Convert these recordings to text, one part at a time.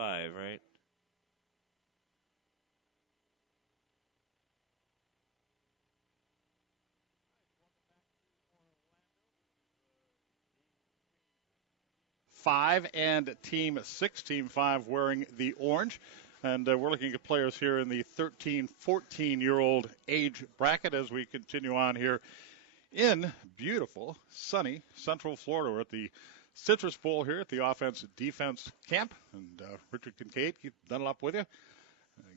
SC5, right? Five and Team 6, Team 5 wearing the orange. And we're looking at players here in the 13, 14-year-old age bracket as we continue on here in beautiful, sunny Central Florida. We're at the Citrus Bowl here at the offense-defense camp. And Richard Kincaid, Keith Dunlop with you.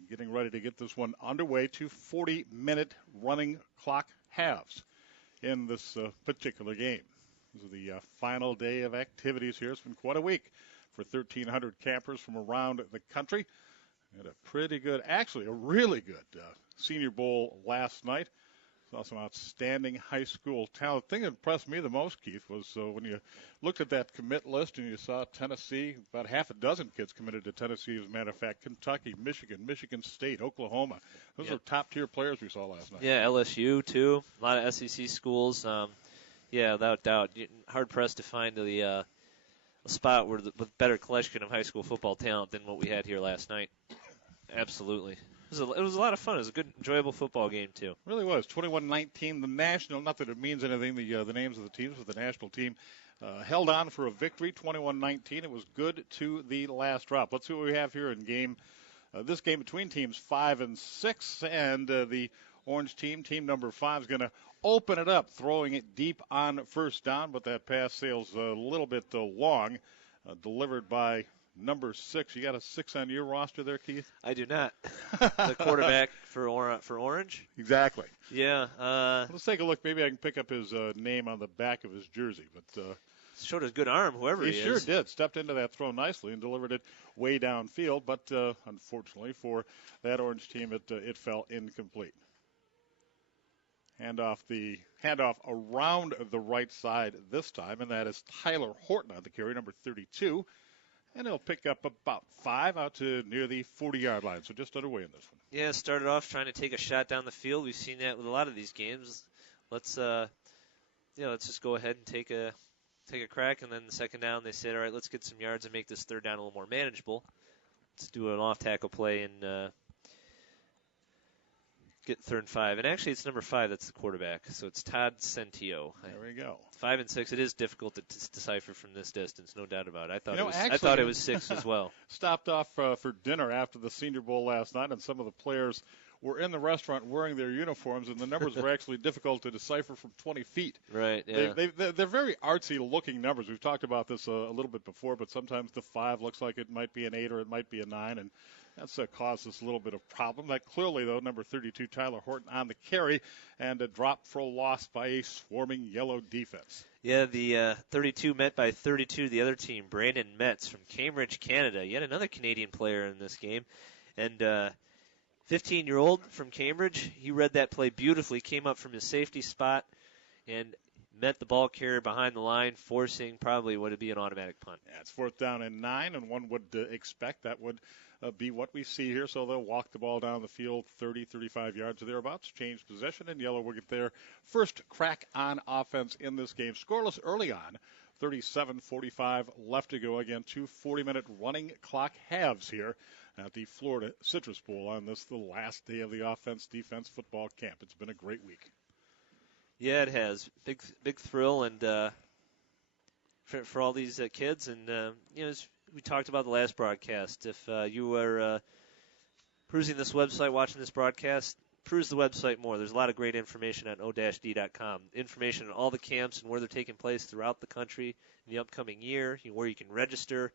Getting ready to get this one underway. 2 40-minute running clock halves in this particular game. This is the final day of activities here. It's been quite a week for 1,300 campers from around the country. Had a pretty good, actually a really good Senior Bowl last night. Saw some outstanding high school talent. The thing that impressed me the most, Keith, was when you looked at that commit list and you saw Tennessee, about half a dozen kids committed to Tennessee, as a matter of fact, Kentucky, Michigan, Michigan State, Oklahoma. Those are top-tier players we saw last night. Yeah, LSU, too. A lot of SEC schools. Yeah, without doubt. Hard-pressed to find a spot with better collection of high school football talent than what we had here last night. Absolutely. It was a lot of fun. It was a good, enjoyable football game, too. It really was. 21-19, the national, not that it means anything, the names of the teams, but the national team held on for a victory, 21-19. It was good to the last drop. Let's see what we have here in this game between teams 5 and 6, and the orange team number 5, is going to open it up, throwing it deep on first down, but that pass sails a little bit long, delivered by number 6. You got a 6 on your roster there, Keith? I do not. The quarterback for Orange? Exactly. Yeah. Let's take a look. Maybe I can pick up his name on the back of his jersey. But showed a good arm, whoever he is. He sure did. Stepped into that throw nicely and delivered it way downfield. But unfortunately for that Orange team, it fell incomplete. Handoff around the right side this time, and that is Tyler Horton on the carry, number 32. And he'll pick up about 5 out to near the 40-yard line, so just underway in this one. Yeah, started off trying to take a shot down the field. We've seen that with a lot of these games. Let's just go ahead and take a crack, and then the second down they said, all right, let's get some yards and make this third down a little more manageable. Let's do an off-tackle play and get 3rd and 5. And actually, it's number 5 that's the quarterback, so it's Todd Centio. There we go. 5 and 6. It is difficult to decipher from this distance, no doubt about it. I thought it was 6 as well. Stopped off for dinner after the Senior Bowl last night, and some of the players were in the restaurant wearing their uniforms, and the numbers were actually difficult to decipher from 20 feet. Right, yeah. They're very artsy-looking numbers. We've talked about this a little bit before, but sometimes the 5 looks like it might be an 8 or it might be a 9, and that's caused us a little bit of problem. That clearly, though, number 32, Tyler Horton on the carry, and a drop for a loss by a swarming yellow defense. Yeah, the 32 met by 32, the other team, Brandon Metz from Cambridge, Canada. Yet another Canadian player in this game. And 15-year-old from Cambridge, he read that play beautifully, came up from his safety spot, and met the ball carrier behind the line, forcing probably what would be an automatic punt. Yeah, it's 4th down and 9, and one would expect that would be what we see here. So they'll walk the ball down the field 30, 35 yards or thereabouts, change possession, and Yellow will get their first crack on offense in this game. Scoreless early on, 37-45 left to go. Again, 2 40-minute running clock halves here at the Florida Citrus Bowl on the last day of the offense-defense football camp. It's been a great week. Yeah, it has. Big thrill, and for all these kids. And, as we talked about the last broadcast, if you were perusing this website, watching this broadcast, peruse the website more. There's a lot of great information at o-d.com. Information on all the camps and where they're taking place throughout the country in the upcoming year, where you can register.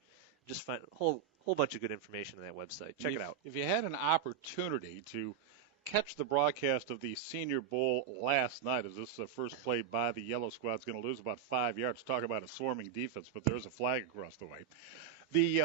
Just find a whole bunch of good information on that website. Check it out. If you had an opportunity to catch the broadcast of the Senior Bowl last night, as this first play by the Yellow Squad's going to lose about 5 yards. Talk about a swarming defense, but there's a flag across the way. The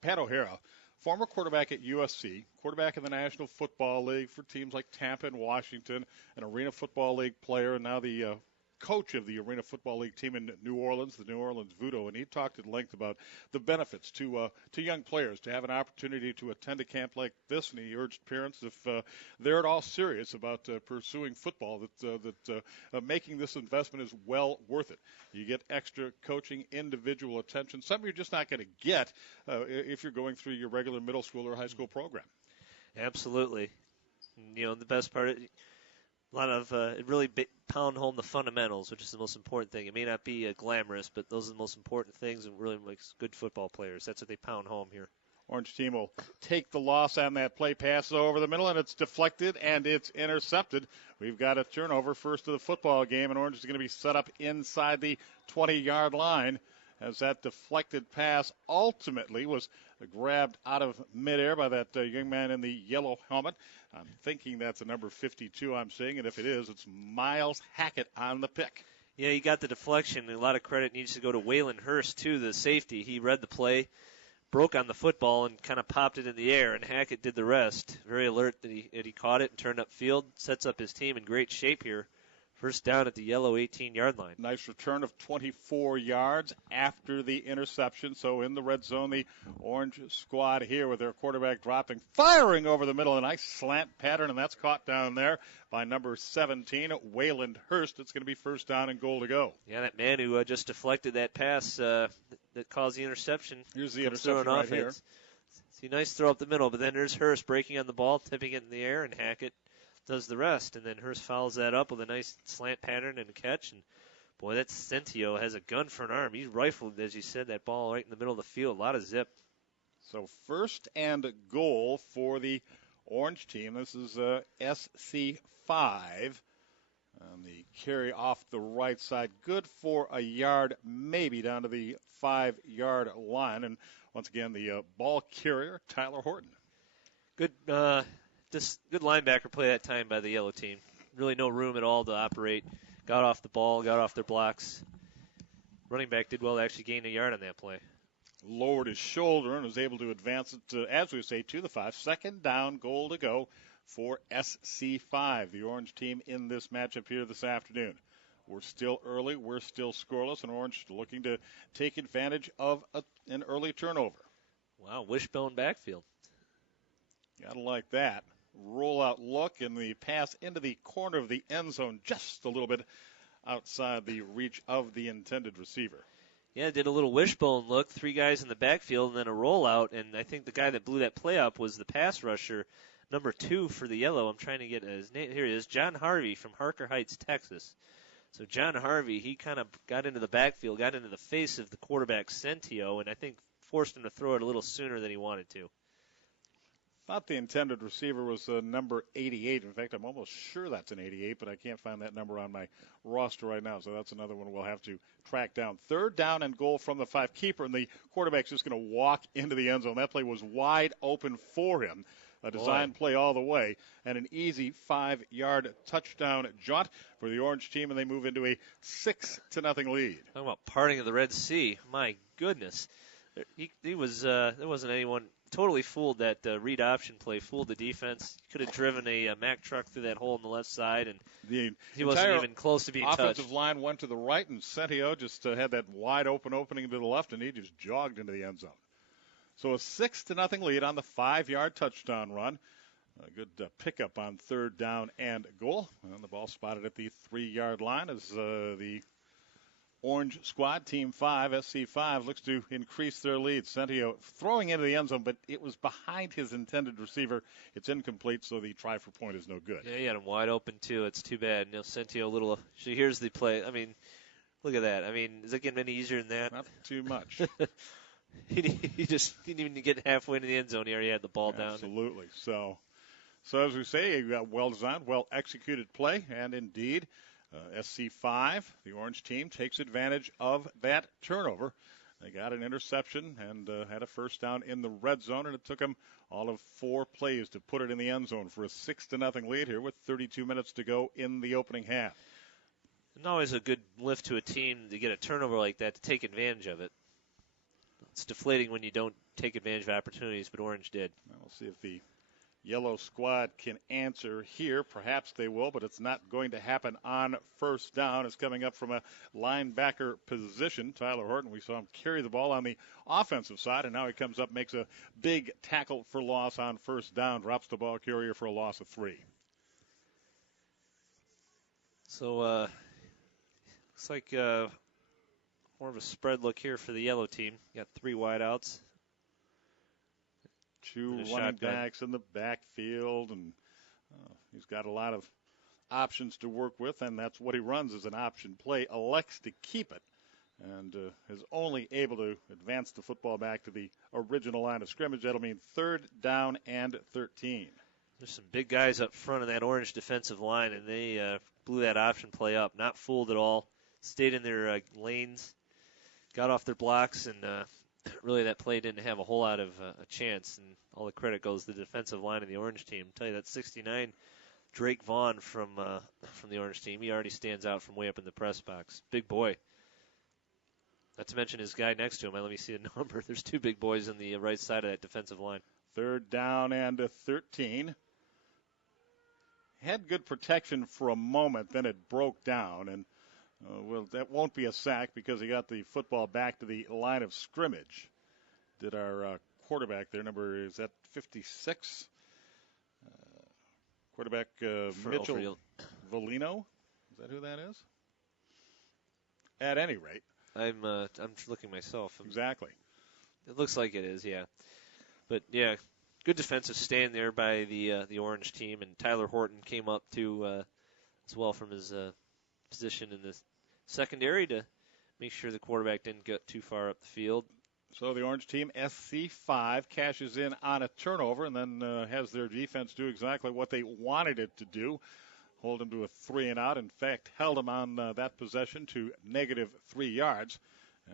Pat O'Hara, former quarterback at USC, quarterback in the National Football League for teams like Tampa and Washington, an Arena Football League player, and now the coach of the Arena Football League team in New Orleans, the New Orleans Voodoo, and he talked at length about the benefits to young players to have an opportunity to attend a camp like this, and he urged parents, if they're at all serious about pursuing football, that making this investment is well worth it. You get extra coaching, individual attention, something you're just not going to get if you're going through your regular middle school or high school program. Absolutely. The best part, a lot of it really pound home the fundamentals, which is the most important thing. It may not be glamorous, but those are the most important things and really makes good football players. That's what they pound home here. Orange team will take the loss on that play, pass over the middle, and it's deflected and it's intercepted. We've got a turnover first of the football game, and Orange is going to be set up inside the 20-yard line as that deflected pass ultimately was grabbed out of midair by that young man in the yellow helmet. I'm thinking that's a number 52 I'm seeing, and if it is, it's Miles Hackett on the pick. Yeah, he got the deflection. A lot of credit needs to go to Waylon Hurst, too, the safety. He read the play, broke on the football, and kind of popped it in the air, and Hackett did the rest. Very alert that he caught it and turned upfield, sets up his team in great shape here. First down at the yellow 18-yard line. Nice return of 24 yards after the interception. So in the red zone, the Orange squad here with their quarterback dropping, firing over the middle. A nice slant pattern, and that's caught down there by number 17, Waylon Hurst. It's going to be first down and goal to go. Yeah, that man who just deflected that pass that caused the interception. Here's the interception right here. See, nice throw up the middle, but then there's Hurst breaking on the ball, tipping it in the air, and Hackett does the rest, and then Hurst follows that up with a nice slant pattern and a catch. And boy, that Centio has a gun for an arm. He rifled, as you said, that ball right in the middle of the field. A lot of zip. So first and goal for the Orange team. This is SC5. And the carry off the right side, good for a yard, maybe down to the 5-yard line. And once again, the ball carrier, Tyler Horton. Good. Just good linebacker play that time by the yellow team. Really no room at all to operate. Got off the ball, got off their blocks. Running back did well to actually gain a yard on that play. Lowered his shoulder and was able to advance it, as we say, to the 5. Second down, goal to go for SC5, the Orange team in this matchup here this afternoon. We're still early, we're still scoreless, and Orange looking to take advantage of an early turnover. Wow, wishbone backfield. Gotta like that. Rollout look, and the pass into the corner of the end zone, just a little bit outside the reach of the intended receiver. Yeah, did a little wishbone look, 3 guys in the backfield, and then a rollout, and I think the guy that blew that play up was the pass rusher, number 2 for the yellow. I'm trying to get his name. Here he is, John Harvey from Harker Heights, Texas. So John Harvey, he kind of got into the backfield, got into the face of the quarterback, Centio, and I think forced him to throw it a little sooner than he wanted to. Thought the intended receiver was number 88. In fact, I'm almost sure that's an 88, but I can't find that number on my roster right now, so that's another one we'll have to track down. Third down and goal from the 5 keeper, and the quarterback's just going to walk into the end zone. That play was wide open for him. A design play all the way, and an easy 5-yard touchdown jaunt for the Orange team, and they move into a 6-0 lead. Talking about parting of the Red Sea. My goodness. There wasn't anyone totally fooled that read option play, fooled the defense. Could have driven a Mack truck through that hole on the left side, and he wasn't even close to being touched. Offensive line went to the right, and Centio just had that wide open opening to the left, and he just jogged into the end zone. So a 6-0 lead on the 5-yard touchdown run. A good pickup on third down and goal. And the ball spotted at the 3-yard line as the Orange squad, Team 5, SC5, looks to increase their lead. Centio throwing into the end zone, but it was behind his intended receiver. It's incomplete, so the try for point is no good. Yeah, he had him wide open, too. It's too bad. Centio a little. Here's the play. I mean, look at that. I mean, is it getting any easier than that? Not too much. He just didn't even get halfway into the end zone. He already had the ball down. Absolutely. So as we say, a well-designed, well-executed play, and indeed, SC5, the Orange team, takes advantage of that turnover. They got an interception and had a first down in the red zone, and it took them all of 4 plays to put it in the end zone for a 6-0 lead here with 32 minutes to go in the opening half. And always a good lift to a team to get a turnover like that to take advantage of it. It's deflating when you don't take advantage of opportunities, but Orange did. We'll see if the Yellow squad can answer here. Perhaps they will, but it's not going to happen on first down. It's coming up from a linebacker position. Tyler Horton, we saw him carry the ball on the offensive side, and now he comes up, makes a big tackle for loss on first down, drops the ball carrier for a loss of 3. So, looks like more of a spread look here for the yellow team. Got 3 wideouts. 2 running backs in the backfield, and he's got a lot of options to work with, and that's what he runs as an option play. Elects to keep it, and is only able to advance the football back to the original line of scrimmage. That'll mean 3rd down and 13. There's some big guys up front of that orange defensive line, and they blew that option play up. Not fooled at all. Stayed in their lanes, got off their blocks, and really that play didn't have a whole lot of a chance. And all the credit goes to the defensive line of the orange team. I'll tell you, that 69 Drake Vaughn from the orange team, he already stands out from way up in the press box. Big boy. Not to mention his guy next to him. Let me see the number. There's 2 big boys on the right side of that defensive line. 3rd down and 13. Had good protection for a moment, then it broke down, and well, that won't be a sack because he got the football back to the line of scrimmage. Did our quarterback there, number, is that 56? Quarterback Mitchell Volino. Is that who that is? At any rate. I'm looking myself. Exactly. It looks like it is, yeah. But, yeah, good defensive stand there by the orange team, and Tyler Horton came up too as well from his position in the secondary to make sure the quarterback didn't get too far up the field. So the orange team, SC5, cashes in on a turnover and then has their defense do exactly what they wanted it to do, hold them to a 3-and-out. In fact, held them on that possession to -3 yards.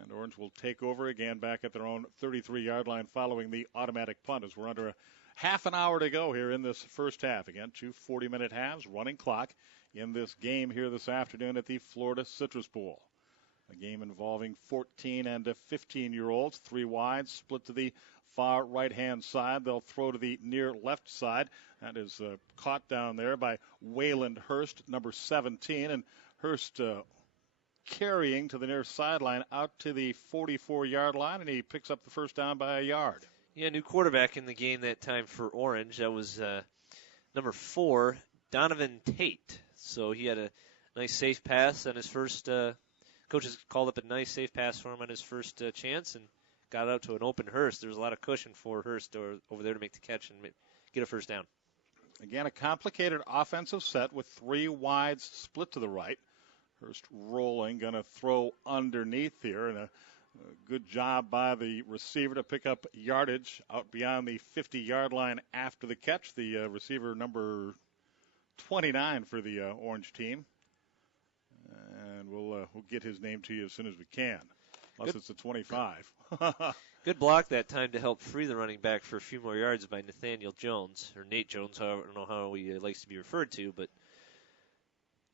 And Orange will take over again back at their own 33-yard line following the automatic punt as we're under a half an hour to go here in this first half. Again, 2 40-minute halves, running clock in this game here this afternoon at the Florida Citrus Bowl. A game involving 14 and 15-year-olds, 3 wide, split to the far right-hand side. They'll throw to the near left side. That is caught down there by Wayland Hurst, number 17. And Hurst carrying to the near sideline out to the 44-yard line, and he picks up the first down by a yard. Yeah, new quarterback in the game that time for Orange. That was number 4, Donovan Tate. So he had a nice safe pass on his first coaches called up a nice safe pass for him on his first chance and got out to an open Hurst. There was a lot of cushion for Hurst over there to make the catch and get a first down. Again, a complicated offensive set with 3 wides split to the right. Hurst rolling, going to throw underneath here, and a good job by the receiver to pick up yardage out beyond the 50-yard line after the catch. The receiver number 29 for the Orange team. And we'll get his name to you as soon as we can, unless it's a 25. Good block that time to help free the running back for a few more yards by Nathaniel Jones, or Nate Jones, I don't know how he likes to be referred to, but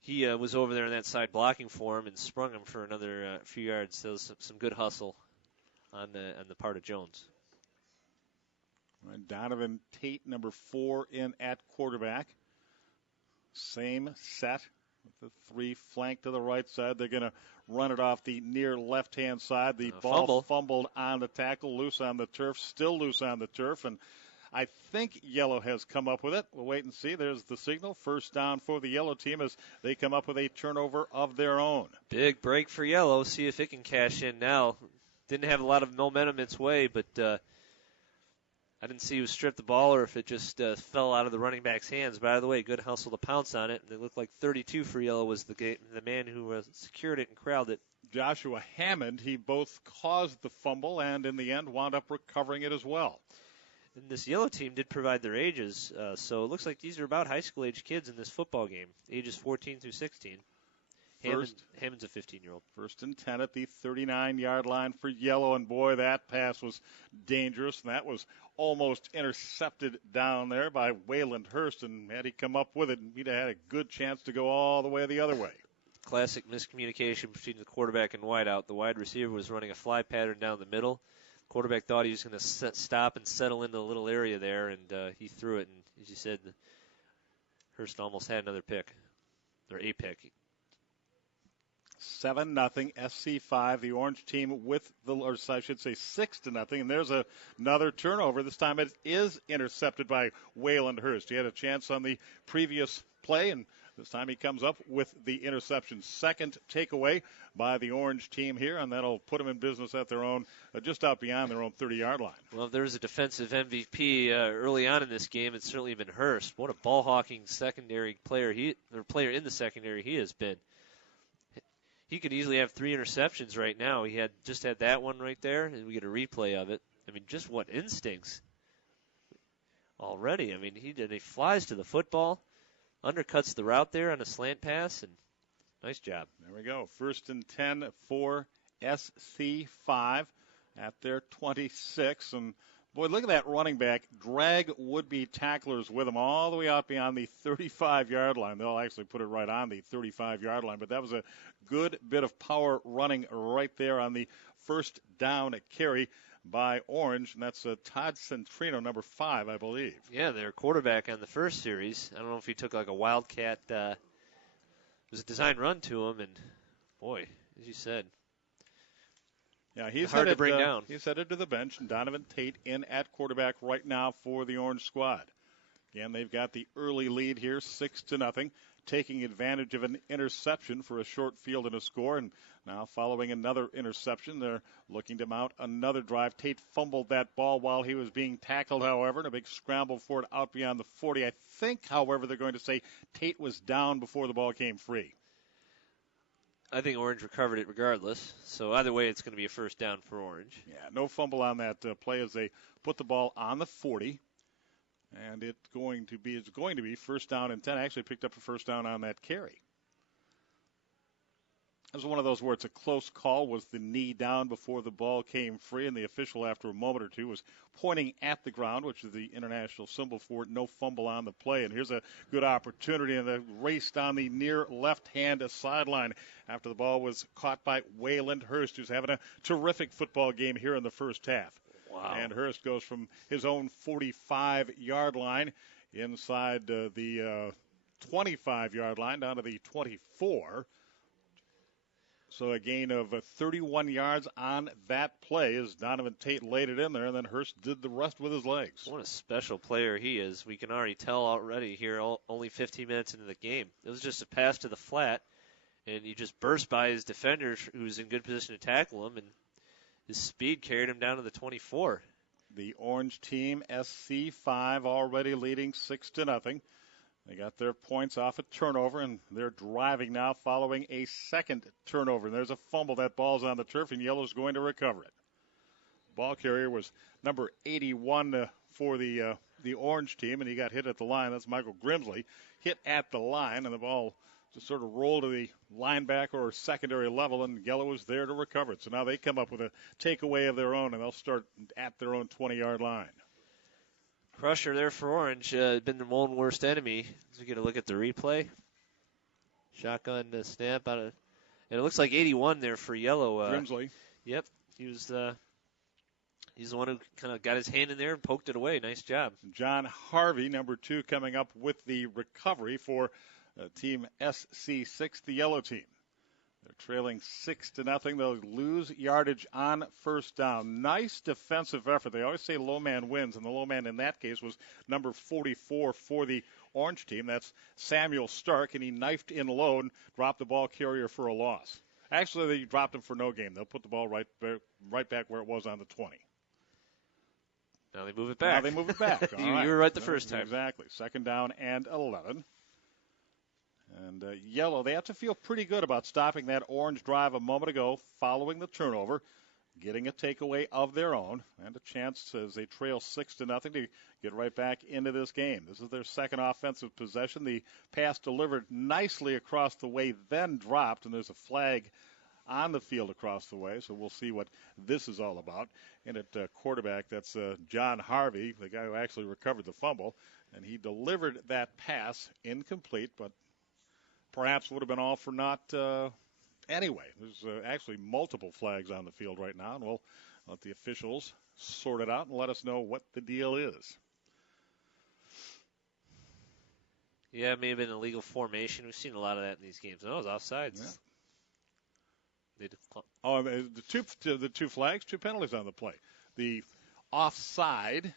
he was over there on that side blocking for him and sprung him for another few yards. So some good hustle on the part of Jones. And Donovan Tate, number 4, in at quarterback. Same set with the 3 flank to the right side. They're going to run it off the near left-hand side. The ball fumbled on the tackle, loose on the turf, still loose on the turf, and I think Yellow has come up with it. We'll wait and see. There's the signal. First down for the Yellow team as they come up with a turnover of their own. Big break for Yellow. See if it can cash in now. Didn't have a lot of momentum its way, but I didn't see who stripped the ball or if it just fell out of the running back's hands. By the way, good hustle to pounce on it. And it looked like 32 for Yellow was the man who secured it and corralled it. Joshua Hammond, he both caused the fumble and in the end wound up recovering it as well. And this Yellow team did provide their ages, so it looks like these are about high school age kids in this football game, ages 14 through 16. Hammond's a 15-year-old. 1st and 10 at the 39-yard line for Yellow, and boy, that pass was dangerous, and that was almost intercepted down there by Wayland Hurst, and had he come up with it, he'd have had a good chance to go all the way the other way. Classic miscommunication between the quarterback and wideout. The wide receiver was running a fly pattern down the middle. Quarterback thought he was going to stop and settle into a little area there, and he threw it. And as you said, Hurst almost had another pick, or a pick. 7-0 SC5, the orange team with or I should say 6-0. And there's another turnover. This time it is intercepted by Wayland Hurst. He had a chance on the previous play, and this time he comes up with the interception. Second takeaway by the orange team here, and that'll put them in business at their own, just out beyond their own 30-yard line. Well, if there's a defensive MVP early on in this game, it's certainly been Hurst. What a ball-hawking secondary player player in the secondary he has been. He could easily have 3 interceptions right now. He just had that one right there, and we get a replay of it. I mean, just what instincts already. I mean, he flies to the football, undercuts the route there on a slant pass, and nice job. There we go. 1st and 10 for SC5 at their 26. And, boy, look at that running back. Drag would-be tacklers with him all the way out beyond the 35-yard line. They'll actually put it right on the 35-yard line. But that was a good bit of power running right there on the first down carry by Orange. And that's Todd Centrino, number 5, I believe. Yeah, their quarterback on the first series. I don't know if he took like a wildcat. It was a design run to him. And, boy, as you said, yeah, he's hard to bring down. He's headed to the bench, and Donovan Tate in at quarterback right now for the Orange squad. Again, they've got the early lead here, 6-0, taking advantage of an interception for a short field and a score. And now following another interception, they're looking to mount another drive. Tate fumbled that ball while he was being tackled, however, and a big scramble for it out beyond the 40. I think, however, they're going to say Tate was down before the ball came free. I think Orange recovered it regardless. So either way, it's going to be a first down for Orange. Yeah, no fumble on that play as they put the ball on the 40. And it's going to be first down and 10. I actually picked up a first down on that carry. It was one of those where it's a close call. Was the knee down before the ball came free? And the official, after a moment or two, was pointing at the ground, which is the international symbol for it. No fumble on the play. And here's a good opportunity. And they raced on the near left-hand sideline after the ball was caught by Wayland Hurst, who's having a terrific football game here in the first half. Wow. And Hurst goes from his own 45-yard line inside the 25-yard line down to the 24. So a gain of 31 yards on that play as Donovan Tate laid it in there, and then Hurst did the rest with his legs. What a special player he is. We can already tell already here, only 15 minutes into the game. It was just a pass to the flat, and he just burst by his defender, who's in good position to tackle him, and his speed carried him down to the 24. The Orange team, SC5, already leading 6-0. They got their points off a turnover, and they're driving now following a second turnover. And there's a fumble. That ball's on the turf, and Yellow's going to recover it. Ball carrier was number 81 for the Orange team, and he got hit at the line. That's Michael Grimsley. Hit at the line, and the ball just sort of rolled to the linebacker or secondary level, and Yellow was there to recover it. So now they come up with a takeaway of their own, and they'll start at their own 20-yard line. Crusher there for Orange. Been their own worst enemy. As we get a look at the replay. Shotgun snap out of, and it looks like 81 there for Yellow. Grimsley. Yep, he's the one who kind of got his hand in there and poked it away. Nice job. John Harvey, number 2, coming up with the recovery for team SC6, the Yellow team. They're trailing 6-0. They'll lose yardage on first down. Nice defensive effort. They always say low man wins, and the low man in that case was number 44 for the Orange team. That's Samuel Stark, and he knifed in low and dropped the ball carrier for a loss. Actually, they dropped him for no gain. They'll put the ball right back where it was on the 20. Now they move it back. You were right the first time. Exactly. Second down and 11. And Yellow, they have to feel pretty good about stopping that Orange drive a moment ago following the turnover, getting a takeaway of their own, and a chance as they trail 6-0 to get right back into this game. This is their second offensive possession. The pass delivered nicely across the way, then dropped, and there's a flag on the field across the way, so we'll see what this is all about. And at quarterback, that's John Harvey, the guy who actually recovered the fumble, and he delivered that pass incomplete, but perhaps would have been all for naught anyway. There's actually multiple flags on the field right now, and we'll Let the officials sort it out and let us know what the deal is. Yeah, it may have been illegal formation. We've seen a lot of that in these games. No, it was offsides. Yeah. Oh, the two flags, 2 penalties on the play. The offside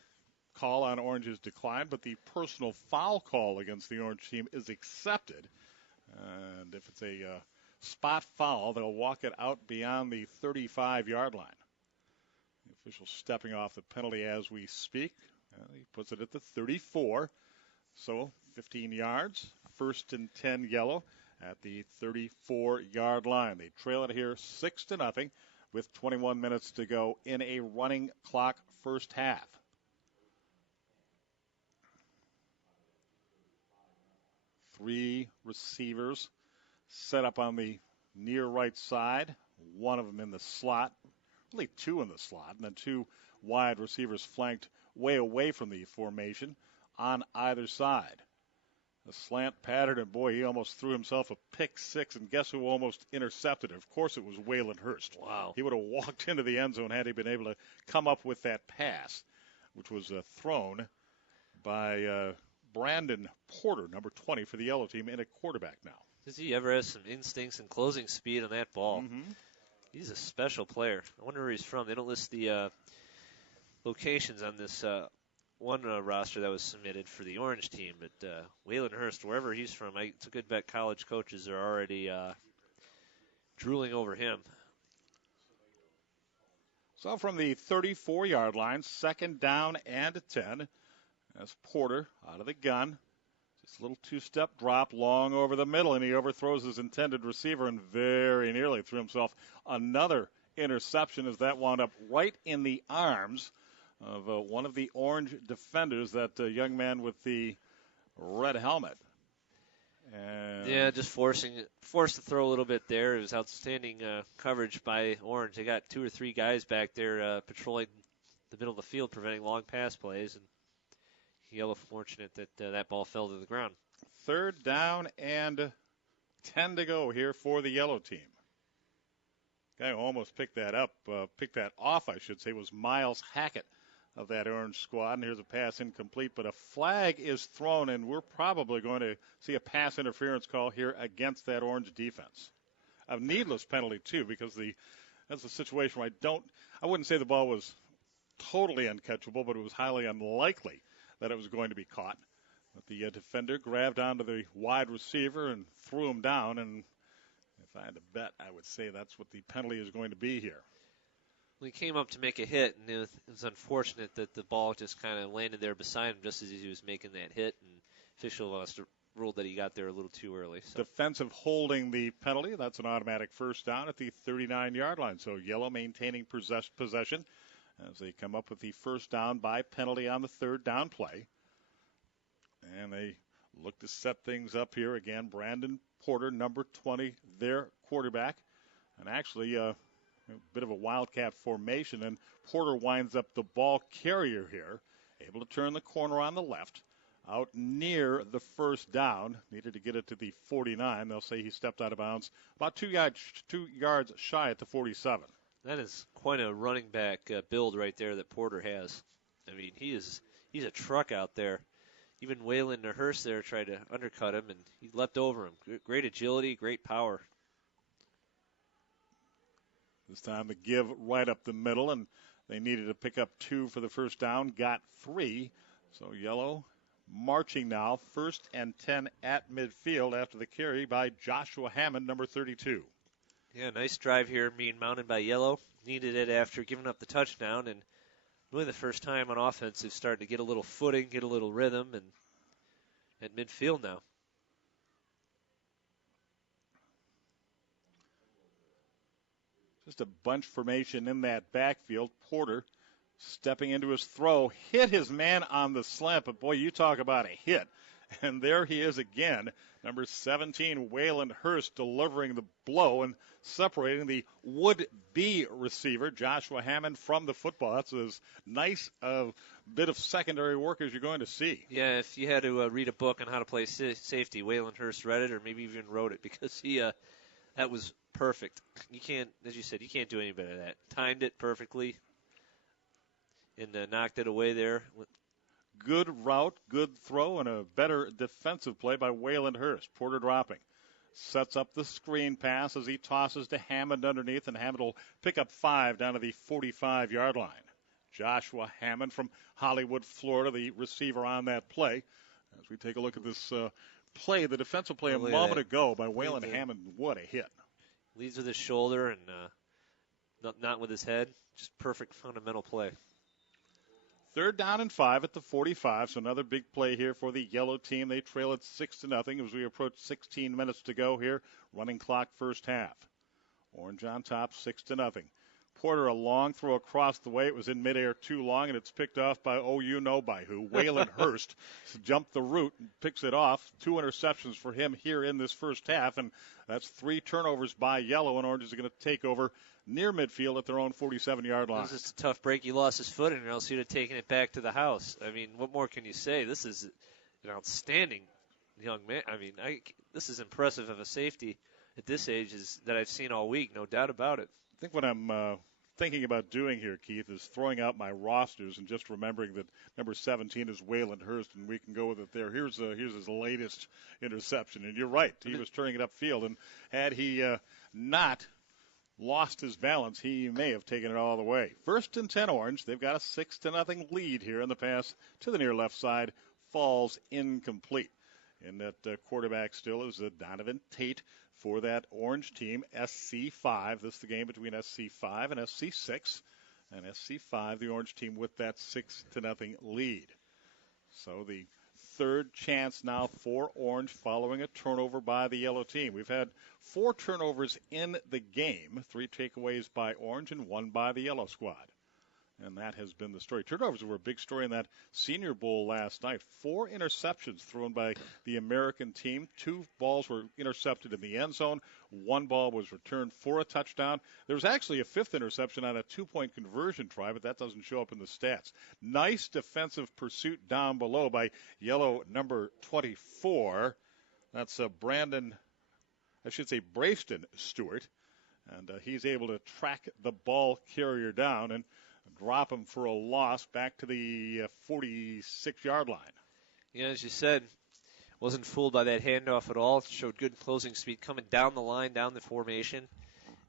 call on Orange is declined, but the personal foul call against the Orange team is accepted. And if it's a spot foul, they'll walk it out beyond the 35-yard line. The official stepping off the penalty as we speak. He puts it at the 34. So 15 yards, 1st and 10 Yellow at the 34-yard line. They trail it here 6-0 with 21 minutes to go in a running clock first half. Three receivers set up on the near right side, one of them in the slot, really 2 in the slot, and then 2 wide receivers flanked way away from the formation on either side. A slant pattern, and boy, he almost threw himself a pick 6, and guess who almost intercepted it? Of course it was Waylon Hurst. Wow. He would have walked into the end zone had he been able to come up with that pass, which was thrown by Brandon Porter, number 20 for the Yellow team, and a quarterback now. Does he ever have some instincts and closing speed on that ball? Mm-hmm. He's a special player. I wonder where he's from. They don't list the locations on this one roster that was submitted for the Orange team, but Waylon Hurst, wherever he's from, it's a good bet college coaches are already drooling over him. So from the 34-yard line, 2nd down and 10, as Porter out of the gun. Just a little 2-step drop long over the middle, and he overthrows his intended receiver and very nearly threw himself another interception as that wound up right in the arms of one of the Orange defenders, that young man with the red helmet. And yeah, just forced to throw a little bit there. It was outstanding coverage by Orange. They got 2 or 3 guys back there patrolling the middle of the field, preventing long pass plays, and Yellow fortunate that that ball fell to the ground. 3rd down and 10 to go here for the Yellow team. Guy who almost picked that off, I should say, was Miles Hackett of that Orange squad. And here's a pass incomplete, but a flag is thrown, and we're probably going to see a pass interference call here against that Orange defense. A needless penalty, too, because that's a situation where I wouldn't say the ball was totally uncatchable, but it was highly unlikely that it was going to be caught. But the defender grabbed onto the wide receiver and threw him down, and if I had to bet, I would say that's what the penalty is going to be here. Well, he came up to make a hit, and it was unfortunate that the ball just kind of landed there beside him just as he was making that hit, and official must have ruled that he got there a little too early. So. Defensive holding the penalty. That's an automatic first down at the 39-yard line. So Yellow maintaining possession as they come up with the first down by penalty on the 3rd down play. And they look to set things up here again. Brandon Porter, number 20, their quarterback. And actually a bit of a wildcat formation. And Porter winds up the ball carrier here, able to turn the corner on the left. Out near the first down, needed to get it to the 49. They'll say he stepped out of bounds about 2 yards shy at the 47. That is quite a running back build right there that Porter has. I mean, he's a truck out there. Even Waylon Hurst there tried to undercut him, and he leapt over him. Great agility, great power. This time the give right up the middle, and they needed to pick up 2 for the first down. Got 3. So Yellow marching now, 1st and 10 at midfield after the carry by Joshua Hammond, number 32. Yeah, nice drive here being mounted by Yellow. Needed it after giving up the touchdown, and really the first time on offense they've started to get a little footing, get a little rhythm, and at midfield now. Just a bunch formation in that backfield. Porter stepping into his throw, hit his man on the slant, but boy, you talk about a hit. And there he is again, number 17, Waylon Hurst, delivering the blow and separating the would-be receiver, Joshua Hammond, from the football. That's as nice a bit of secondary work as you're going to see. Yeah, if you had to read a book on how to play safety, Waylon Hurst read it or maybe even wrote it because that was perfect. You can't, as you said, you can't do any better than that. Timed it perfectly. and knocked it away there. Good route, good throw, and a better defensive play by Waylon Hurst. Porter dropping. Sets up the screen pass as he tosses to Hammond underneath, and Hammond will pick up 5 down to the 45-yard line. Joshua Hammond from Hollywood, Florida, the receiver on that play. As we take a look at this play, the defensive play a moment ago by Waylon Hammond, what a hit. Leads with his shoulder and not with his head. Just perfect fundamental play. 3rd down and 5 at the 45, so another big play here for the yellow team. They trail it 6-0 as we approach 16 minutes to go here. Running clock first half. Orange on top, 6-0. Porter, a long throw across the way. It was in midair too long, and it's picked off by, you-know-by who. Waylon Hurst jumped the route and picks it off. 2 interceptions for him here in this first half, and that's 3 turnovers by yellow, and Orange is going to take over near midfield at their own 47-yard line. This is a tough break. He lost his footing, or else he'd have taken it back to the house. I mean, what more can you say? This is an outstanding young man. I mean, this is impressive of a safety at this age that I've seen all week, no doubt about it. I think what I'm thinking about doing here, Keith, is throwing out my rosters and just remembering that number 17 is Waylon Hurst, and we can go with it there. Here's his latest interception, and you're right. He was turning it upfield, and had he not lost his balance, he may have taken it all the way. 1st and 10 Orange. They've got a 6-0 lead here, and the pass to the near left side falls incomplete. And that quarterback still is Donovan Tate for that Orange team, SC5. This is the game between SC5 and SC6. And SC5, the Orange team, with that 6-0 lead. So the 3rd chance now for Orange following a turnover by the yellow team. We've had 4 turnovers in the game, 3 takeaways by Orange and 1 by the yellow squad. And that has been the story. Turnovers were a big story in that Senior Bowl last night. 4 interceptions thrown by the American team. 2 balls were intercepted in the end zone. 1 ball was returned for a touchdown. There was actually a 5th interception on a 2-point conversion try, but that doesn't show up in the stats. Nice defensive pursuit down below by yellow number 24. That's Brayston Stewart. And he's able to track the ball carrier down and drop him for a loss back to the 46-yard line. Yeah, as you said, wasn't fooled by that handoff at all. Showed good closing speed coming down the line, down the formation,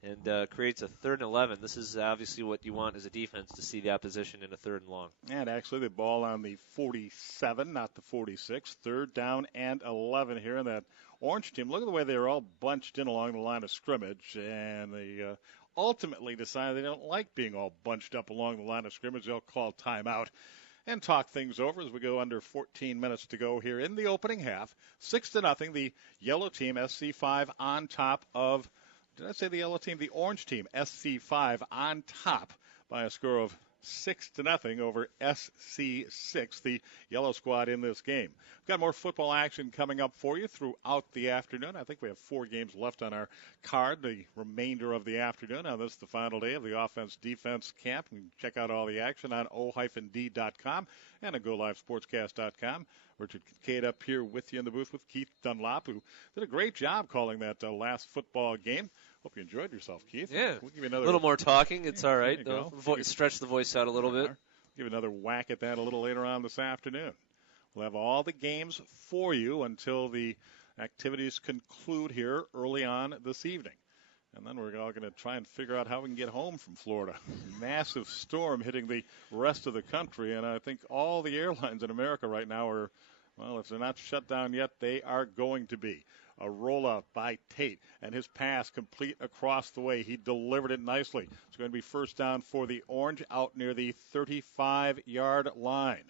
and creates a 3rd and 11. This is obviously what you want as a defense, to see the opposition in a 3rd and long. And actually the ball on the 47, not the 46. 3rd down and 11 here in that Orange team. Look at the way they're all bunched in along the line of scrimmage, and they ultimately decided they don't like being all bunched up along the line of scrimmage. They'll call timeout and talk things over as we go under 14 minutes to go here in the opening half. 6-0, the yellow team, SC5 on top of, did I say the yellow team? The orange team, SC5 on top by a score of 6-0 over SC6, the yellow squad in this game. We've got more football action coming up for you throughout the afternoon. I think we have 4 games left on our card, the remainder of the afternoon. Now, this is the final day of the offense-defense camp. You can check out all the action on o-d.com and at GoLiveSportsCast.com. Richard Kincaid up here with you in the booth with Keith Dunlop, who did a great job calling that last football game. Hope you enjoyed yourself, Keith. Yeah, we'll give you a little more talking. It's all right. Stretch the voice out a little bit. Give another whack at that a little later on this afternoon. We'll have all the games for you until the activities conclude here early on this evening. And then we're all going to try and figure out how we can get home from Florida. Massive storm hitting the rest of the country, and I think all the airlines in America right now are, well, if they're not shut down yet, they are going to be. A rollout by Tate, and his pass complete across the way. He delivered it nicely. It's going to be 1st down for the Orange out near the 35-yard line.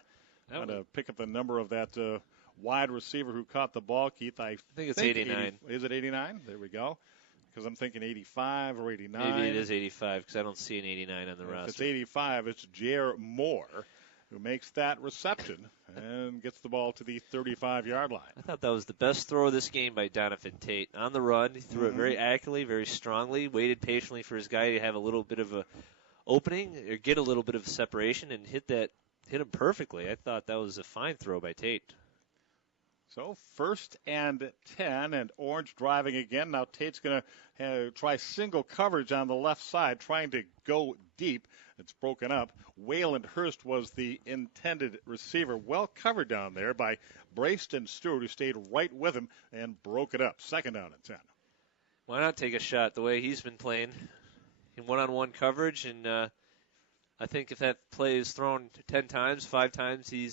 I'm going to pick up the number of that wide receiver who caught the ball, Keith. I think it's 89. Is it 89? There we go. Because I'm thinking 85 or 89. Maybe it is 85 because I don't see an 89 on the roster. If it's 85, it's Jair Moore who makes that reception and gets the ball to the 35-yard line. I thought that was the best throw of this game by Donovan Tate. On the run, he threw it very accurately, very strongly, waited patiently for his guy to have a little bit of a opening or get a little bit of separation and hit him perfectly. I thought that was a fine throw by Tate. So 1st and 10, and Orange driving again. Now Tate's going to try single coverage on the left side, trying to go deep. It's broken up. Wayland Hurst was the intended receiver. Well covered down there by Brayston Stewart, who stayed right with him and broke it up. 2nd down and 10. Why not take a shot the way he's been playing in one-on-one coverage? And I think if that play is thrown 10 times, 5 times, he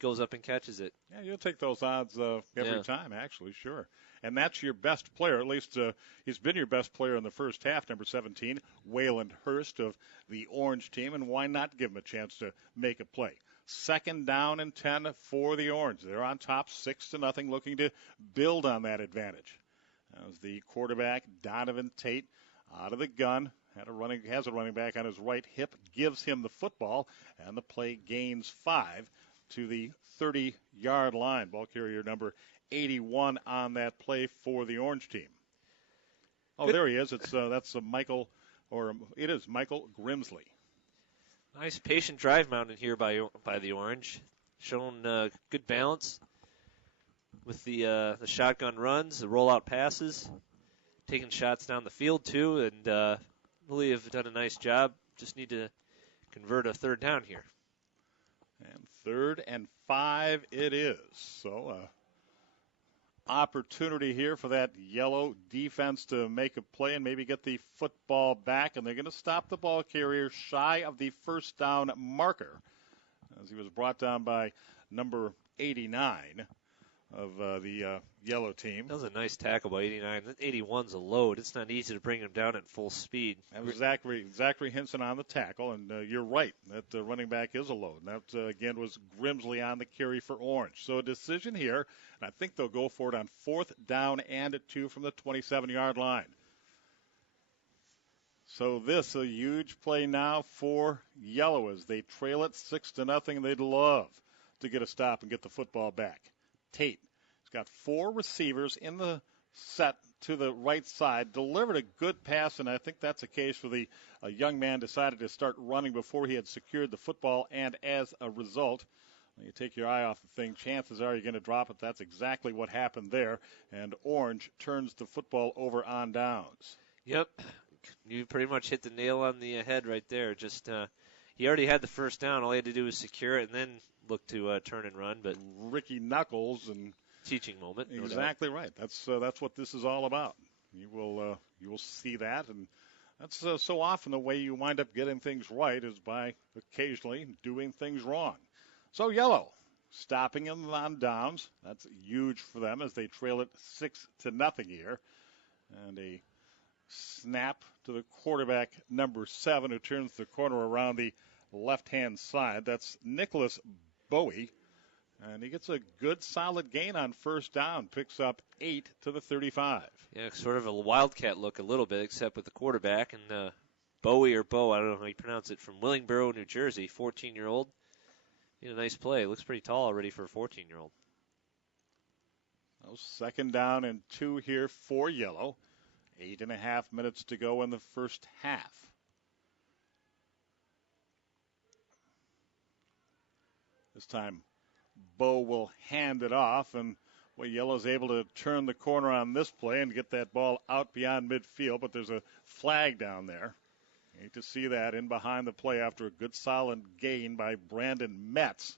goes up and catches it. Yeah, you'll take those odds every time, actually, sure. And that's your best player. At least he's been your best player in the first half, number 17, Wayland Hurst of the Orange team. And why not give him a chance to make a play? 2nd down and 10 for the Orange. They're on top 6-0, looking to build on that advantage. As the quarterback, Donovan Tate, out of the gun. Has a running back on his right hip, gives him the football, and the play gains 5 to the 30-yard line. Ball carrier number 81 on that play for the Orange team. Oh, there he is. That's Michael Grimsley. Nice patient drive mounted here by the Orange, showing good balance with the shotgun runs, the rollout passes, taking shots down the field too, and really have done a nice job. Just need to convert a 3rd down here. And 3rd and 5 it is. So opportunity here for that yellow defense to make a play and maybe get the football back. And they're going to stop the ball carrier shy of the 1st down marker as he was brought down by number 89 of the yellow team. That was a nice tackle by 89. 81's a load. It's not easy to bring him down at full speed. That was Zachary Hinson on the tackle, and you're right. That running back is a load. And that, again, was Grimsley on the carry for Orange. So a decision here, and I think they'll go for it on 4th down and 2 from the 27-yard line. So this, a huge play now for Yellow as they trail it 6-0. They'd love to get a stop and get the football back. Tate has got 4 receivers in the set to the right side, delivered a good pass, and I think that's a case where a young man decided to start running before he had secured the football, and as a result, when you take your eye off the thing, chances are you're going to drop it. That's exactly what happened there, and Orange turns the football over on downs. Yep, you pretty much hit the nail on the head right there. Just he already had the 1st down. All he had to do was secure it and then look to turn and run. But Ricky Knuckles and teaching moment. Exactly right. That's what this is all about. You will see that, and that's so often the way you wind up getting things right is by occasionally doing things wrong. So Yellow stopping him on downs. That's huge for them as they trail it 6-0 here, and a snap to the quarterback, number 7, who turns the corner around the left-hand side. That's Nicholas Bowie, and he gets a good, solid gain on 1st down, picks up 8 to the 35. Yeah, sort of a wildcat look a little bit, except with the quarterback. And Bowie or Bo, I don't know how you pronounce it, from Willingboro, New Jersey, 14-year-old. A nice play. Looks pretty tall already for a 14-year-old. 2nd down and 2 here for Yellow. 8.5 minutes to go in the first half. This time, Bo will hand it off, and Yellow's able to turn the corner on this play and get that ball out beyond midfield, but there's a flag down there. You hate to see that in behind the play after a good, solid gain by Brandon Metz,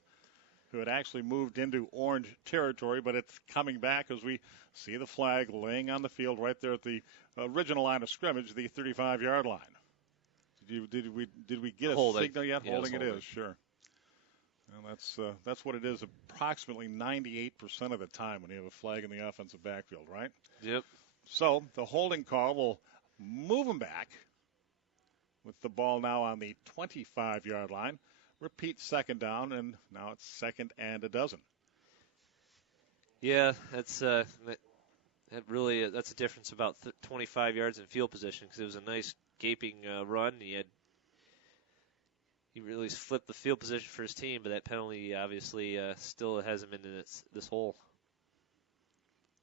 who had actually moved into Orange territory, but it's coming back as we see the flag laying on the field right there at the original line of scrimmage, the 35-yard line. Did we get a signal yet? Yeah, holding it is, sure. Well, that's what it is approximately 98% of the time when you have a flag in the offensive backfield, right? Yep. So the holding call will move them back with the ball now on the 25-yard line. Repeat 2nd down, and now it's 2nd and 12. Yeah, that's that's a difference about 25 yards in field position because it was a nice gaping run. He really flipped the field position for his team, but that penalty obviously still has him into this hole.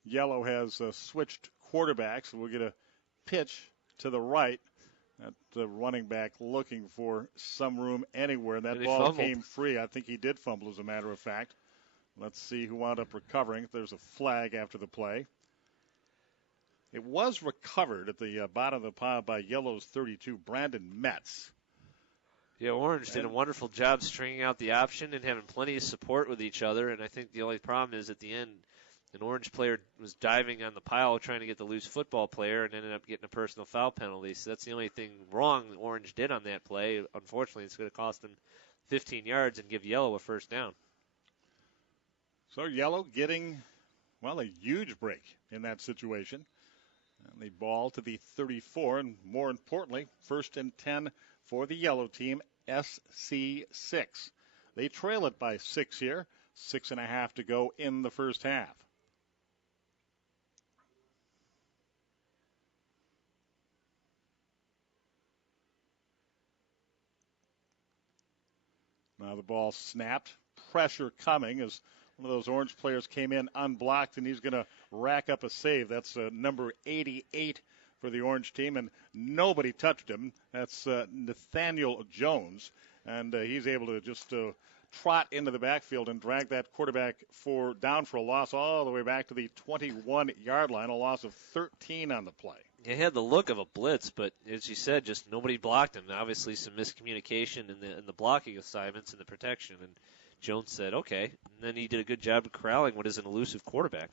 Yellow has switched quarterbacks. We'll get a pitch to the right. That running back looking for some room anywhere. And that ball came free. I think he did fumble, as a matter of fact. Let's see who wound up recovering. There's a flag after the play. It was recovered at the bottom of the pile by Yellow's 32, Brandon Metz. Yeah, Orange did a wonderful job stringing out the option and having plenty of support with each other. And I think the only problem is at the end, an Orange player was diving on the pile trying to get the loose football player and ended up getting a personal foul penalty. So that's the only thing wrong Orange did on that play. Unfortunately, it's going to cost them 15 yards and give Yellow a first down. So Yellow getting, a huge break in that situation. And the ball to the 34, and more importantly, 1st and 10 for the Yellow team, SC6. They trail it by 6 here, 6.5 to go in the first half. Now the ball snapped, pressure coming as one of those Orange players came in unblocked, and he's going to rack up a save. That's number 88 for the Orange team, and nobody touched him. That's Nathaniel Jones, and he's able to just trot into the backfield and drag that quarterback down for a loss all the way back to the 21-yard line, a loss of 13 on the play. It had the look of a blitz, but as you said, just nobody blocked him. Obviously, some miscommunication in the blocking assignments and the protection, and Jones said, okay. And then he did a good job of corralling what is an elusive quarterback.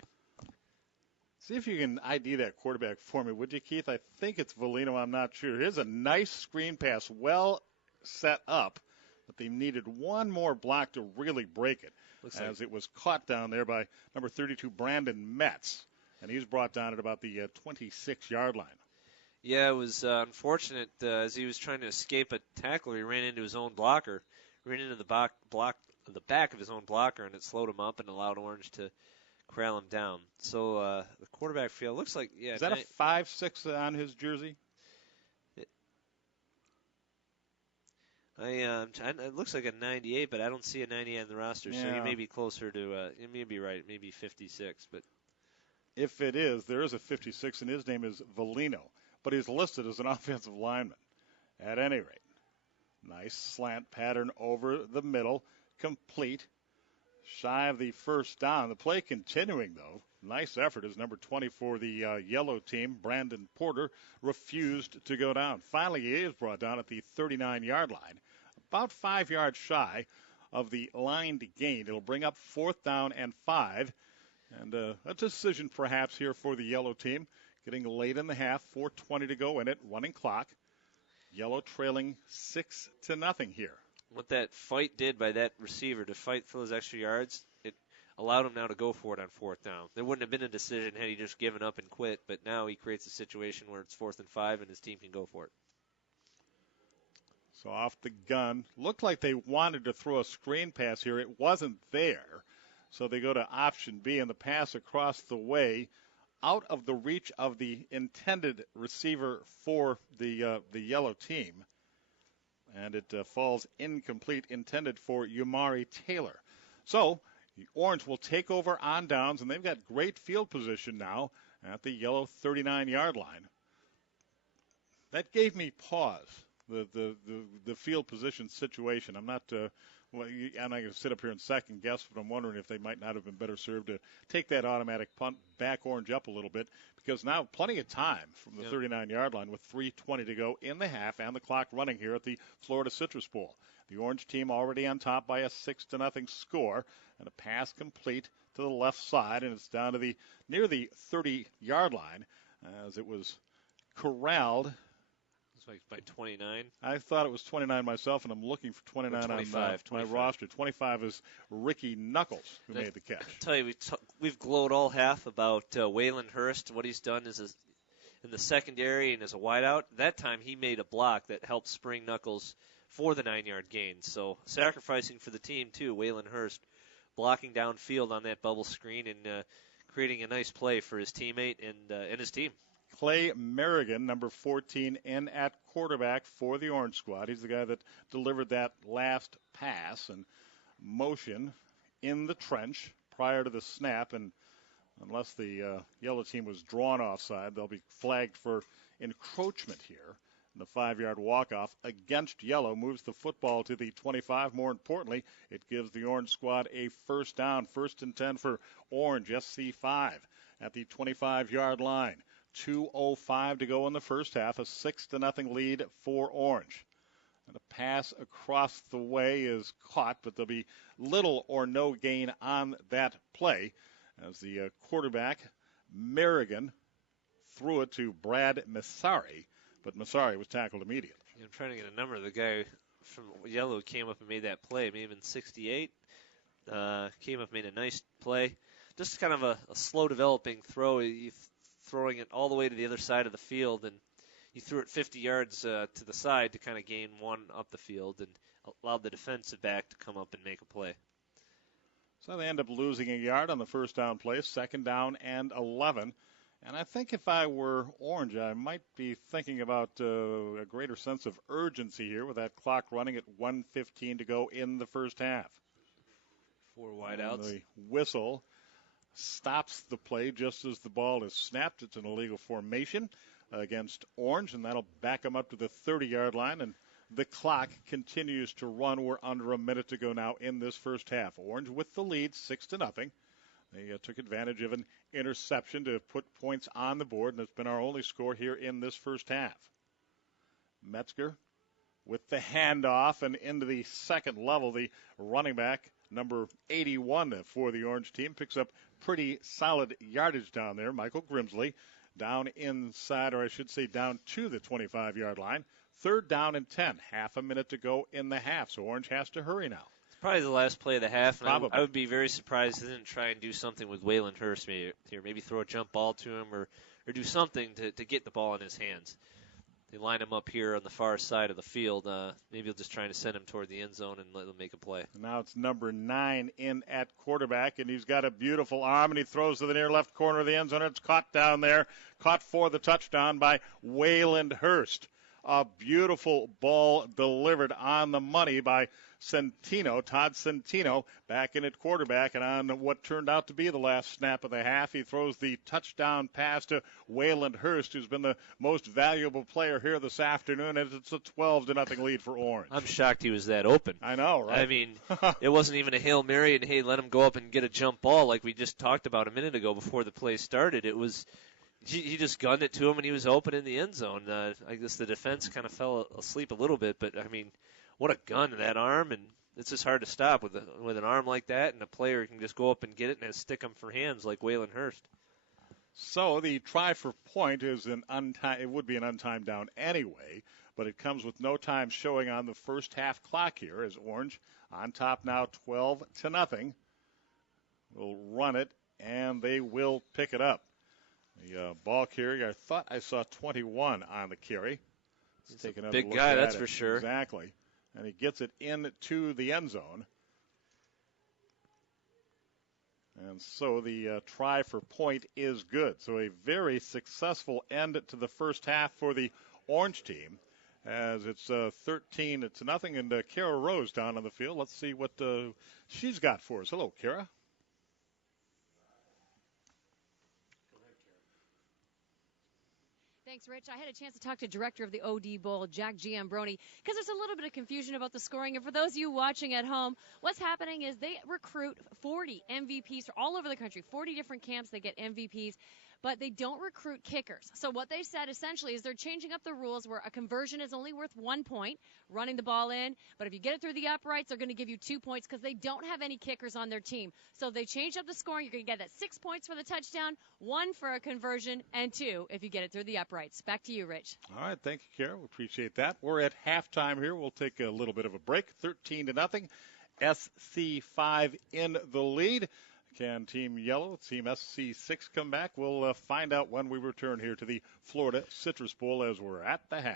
See if you can ID that quarterback for me, would you, Keith? I think it's Volino. I'm not sure. Here's a nice screen pass, well set up, but they needed one more block to really break it, as it was caught down there by number 32, Brandon Metz, and he's brought down at about the 26-yard line. Yeah, it was unfortunate as he was trying to escape a tackler. He ran into his own blocker, ran into the back of his own blocker, and it slowed him up and allowed Orange to corral him down. So the quarterback field looks like, yeah. Is that a 5.6 on his jersey? It looks like a 98, but I don't see a 98 on the roster, so he may be closer to, you may be right, maybe 56. But if it is, there is a 56, and his name is Volino, but he's listed as an offensive lineman. At any rate, nice slant pattern over the middle, complete, shy of the first down. The play continuing, though. Nice effort as number 20 for the Yellow team, Brandon Porter, refused to go down. Finally, he is brought down at the 39-yard line, about 5 yards shy of the line to gain. It'll bring up 4th down and 5. And a decision perhaps here for the Yellow team. Getting late in the half, 4:20 to go in it, running clock. Yellow trailing 6-0 here. What that fight did by that receiver to fight for those extra yards, it allowed him now to go for it on 4th down. There wouldn't have been a decision had he just given up and quit, but now he creates a situation where it's 4th and 5 and his team can go for it. So off the gun. Looked like they wanted to throw a screen pass here. It wasn't there. So they go to option B, and the pass across the way out of the reach of the intended receiver for the Yellow team. And it falls incomplete, intended for Umari Taylor. So Orange will take over on downs, and they've got great field position now at the Yellow 39-yard line. That gave me pause, the field position situation. I'm not going to sit up here and second guess, but I'm wondering if they might not have been better served to take that automatic punt, back Orange up a little bit, because now plenty of time from the 39-yard line with 3:20 to go in the half and the clock running here at the Florida Citrus Bowl. The Orange team already on top by a 6-0 score, and a pass complete to the left side, and it's down to near the 30-yard line as it was corralled. Like by 29. I thought it was 29 myself, and I'm looking for 29 on my roster. 25 is Ricky Knuckles, who made the catch. I tell you, we've glowed all half about Waylon Hurst. What he's done is in the secondary and as a wideout. That time he made a block that helped spring Knuckles for the 9-yard gain. So sacrificing for the team, too. Waylon Hurst blocking downfield on that bubble screen and creating a nice play for his teammate and his team. Clay Merrigan, number 14, in at quarterback for the Orange squad. He's the guy that delivered that last pass and motion in the trench prior to the snap. And unless the Yellow team was drawn offside, they'll be flagged for encroachment here. The 5-yard walk-off against yellow moves the football to the 25. More importantly, it gives the orange squad a first down. 1st and 10 for orange, SC5 at the 25-yard line. 2:05 to go in the first half, a 6-0 lead for orange. And a pass across the way is caught, but there'll be little or no gain on that play as the quarterback, Merrigan, threw it to Brad Massari, but Massari was tackled immediately. I'm trying to get a number. The guy from yellow came up and made that play, maybe in 68. Came up, made a nice play. Just kind of a slow developing throw. Throwing it all the way to the other side of the field, and he threw it 50 yards to the side to kind of gain one up the field and allowed the defensive back to come up and make a play. So they end up losing a yard on the first down play, 2nd down and 11. And I think if I were orange, I might be thinking about a greater sense of urgency here with that clock running at 1:15 to go in the first half. 4 wideouts. The whistle stops the play just as the ball is snapped. It's an illegal formation against orange, and that'll back them up to the 30-yard line, and the clock continues to run. We're under a minute to go now in this first half. Orange with the lead, 6-0. They took advantage of an interception to put points on the board, and it's been our only score here in this first half. Metzger with the handoff and into the second level. The running back, number 81 for the orange team, picks up pretty solid yardage down there. Michael Grimsley down inside, or I should say down to the 25-yard line. 3rd down and 10. Half a minute to go in the half, so Orange has to hurry now. It's probably the last play of the half, and Probably. I would be very surprised if they didn't try and do something with Waylon Hurst here. Maybe throw a jump ball to him or do something to get the ball in his hands. They line him up here on the far side of the field. Maybe he'll just try to send him toward the end zone and let him make a play. Now it's number 9 in at quarterback, and he's got a beautiful arm, and he throws to the near left corner of the end zone. It's caught down there, caught for the touchdown by Waylon Hurst. A beautiful ball delivered on the money by Centino, Todd Centino, back in at quarterback, and on what turned out to be the last snap of the half, he throws the touchdown pass to Waylon Hurst, who's been the most valuable player here this afternoon, and it's a 12-0 lead for Orange. I'm shocked he was that open. I know, right? I mean, it wasn't even a Hail Mary and, hey, let him go up and get a jump ball like we just talked about a minute ago before the play started. It was... He just gunned it to him, and he was open in the end zone. I guess the defense kind of fell asleep a little bit, but, I mean, what a gun to that arm, and it's just hard to stop with an arm like that, and a player can just go up and get it and stick him for hands like Waylon Hurst. So the try for point is it would be an untimed down anyway, but it comes with no time showing on the first half clock here as Orange on top now 12-0. Will run it, and they will pick it up. The ball carrier, I thought I saw 21 on the carry. He's a big guy, that's for sure. Exactly. And he gets it into the end zone. And so the try for point is good. So a very successful end to the first half for the Orange team, as it's 13-0. And Kara Rose down on the field. Let's see what she's got for us. Hello, Kara. Thanks, Rich. I had a chance to talk to director of the OD Bowl, Jack Giambroni, because there's a little bit of confusion about the scoring. And for those of you watching at home, what's happening is they recruit 40 MVPs all over the country, 40 different camps. They get MVPs, but they don't recruit kickers. So what they said essentially is they're changing up the rules where a conversion is only worth 1 point, running the ball in. But if you get it through the uprights, they're going to give you 2 points because they don't have any kickers on their team. So they changed up the scoring. You're going to get that 6 points for the touchdown, 1 for a conversion, and 2 if you get it through the uprights. Back to you, Rich. All right, thank you, Kara. We appreciate that. We're at halftime here. We'll take a little bit of a break. 13-0. SC5 in the lead. Can Team Yellow, Team SC6 come back? We'll find out when we return here to the Florida Citrus Bowl as we're at the half.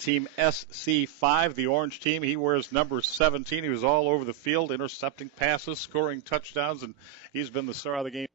Team SC5, the orange team. He wears number 17. He was all over the field, intercepting passes, scoring touchdowns, and he's been the star of the game.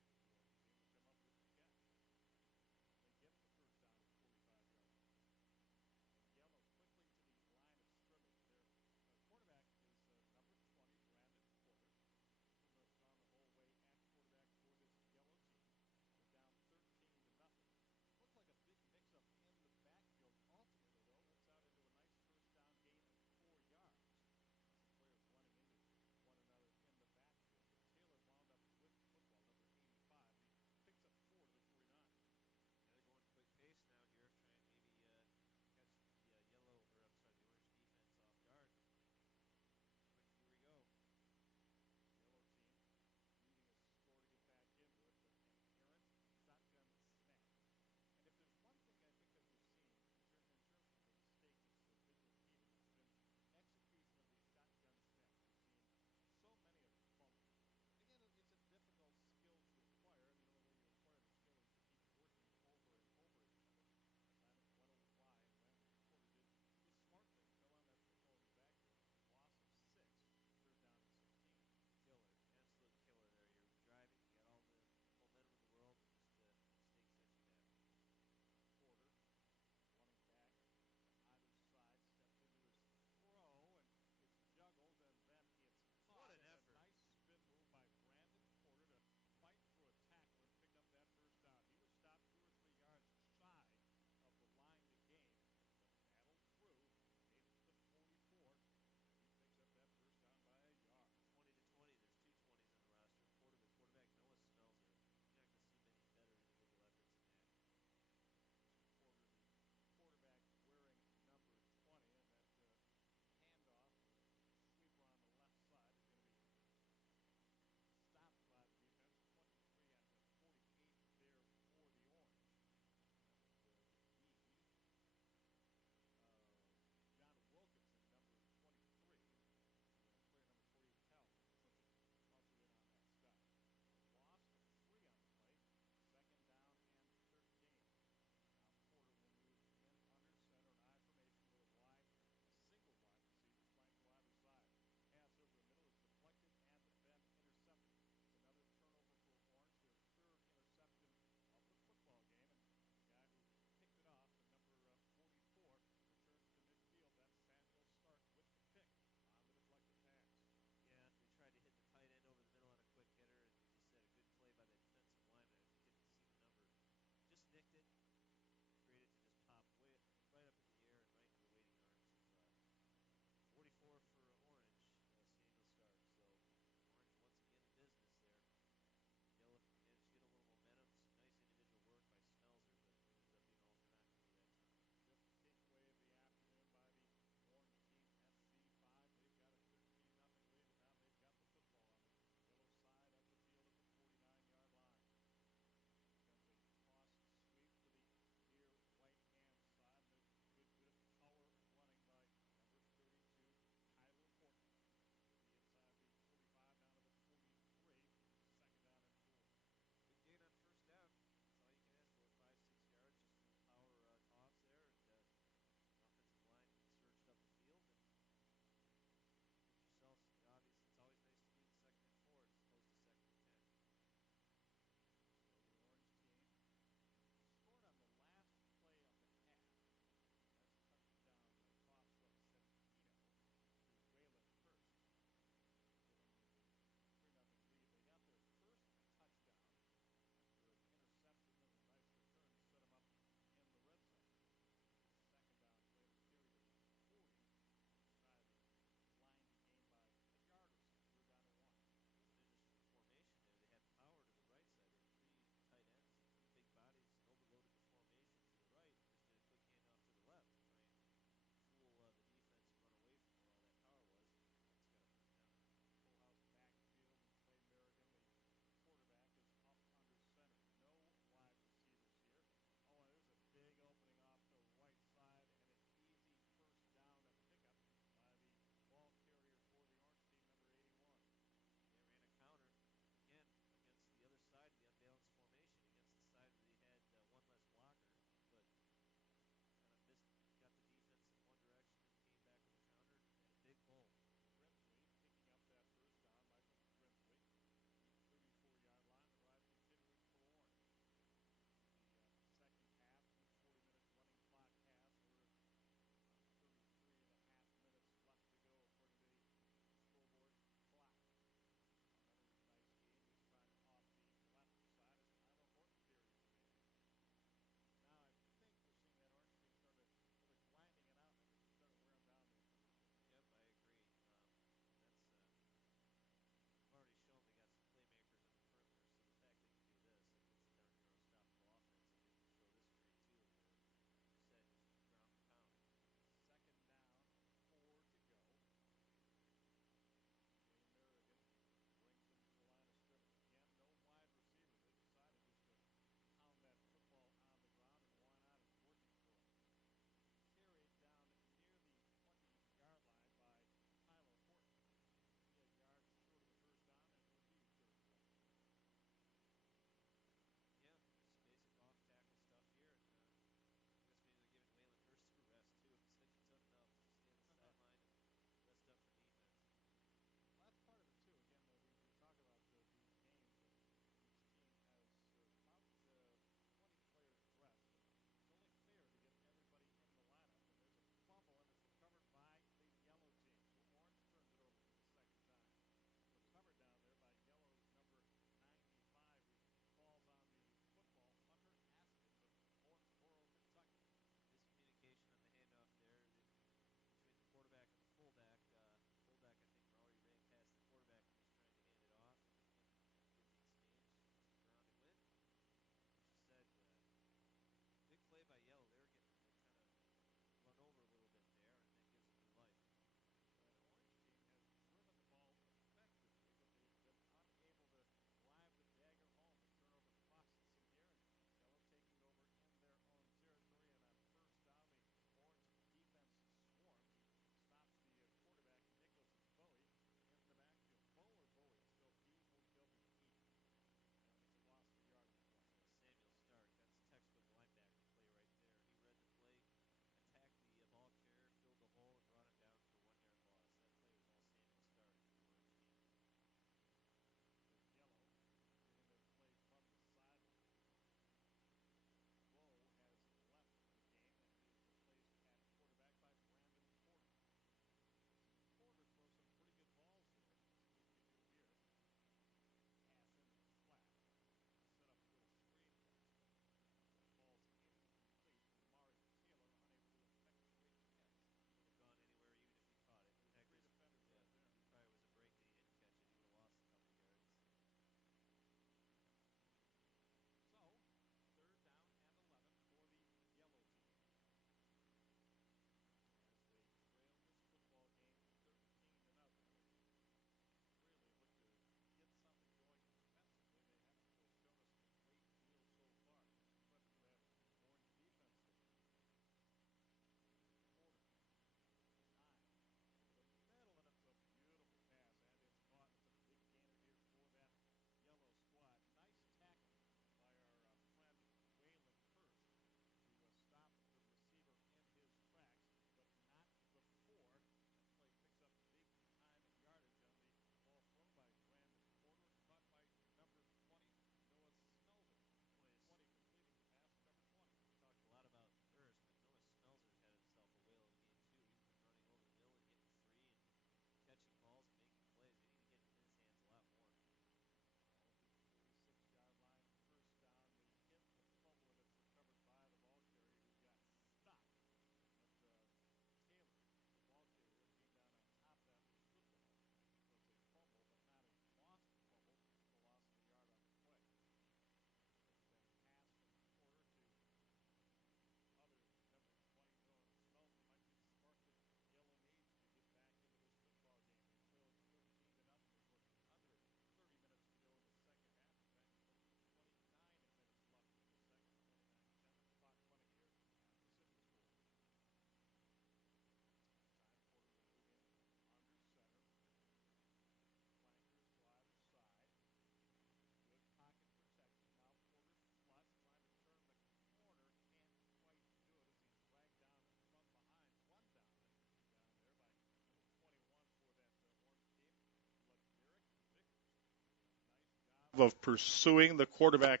of pursuing the quarterback.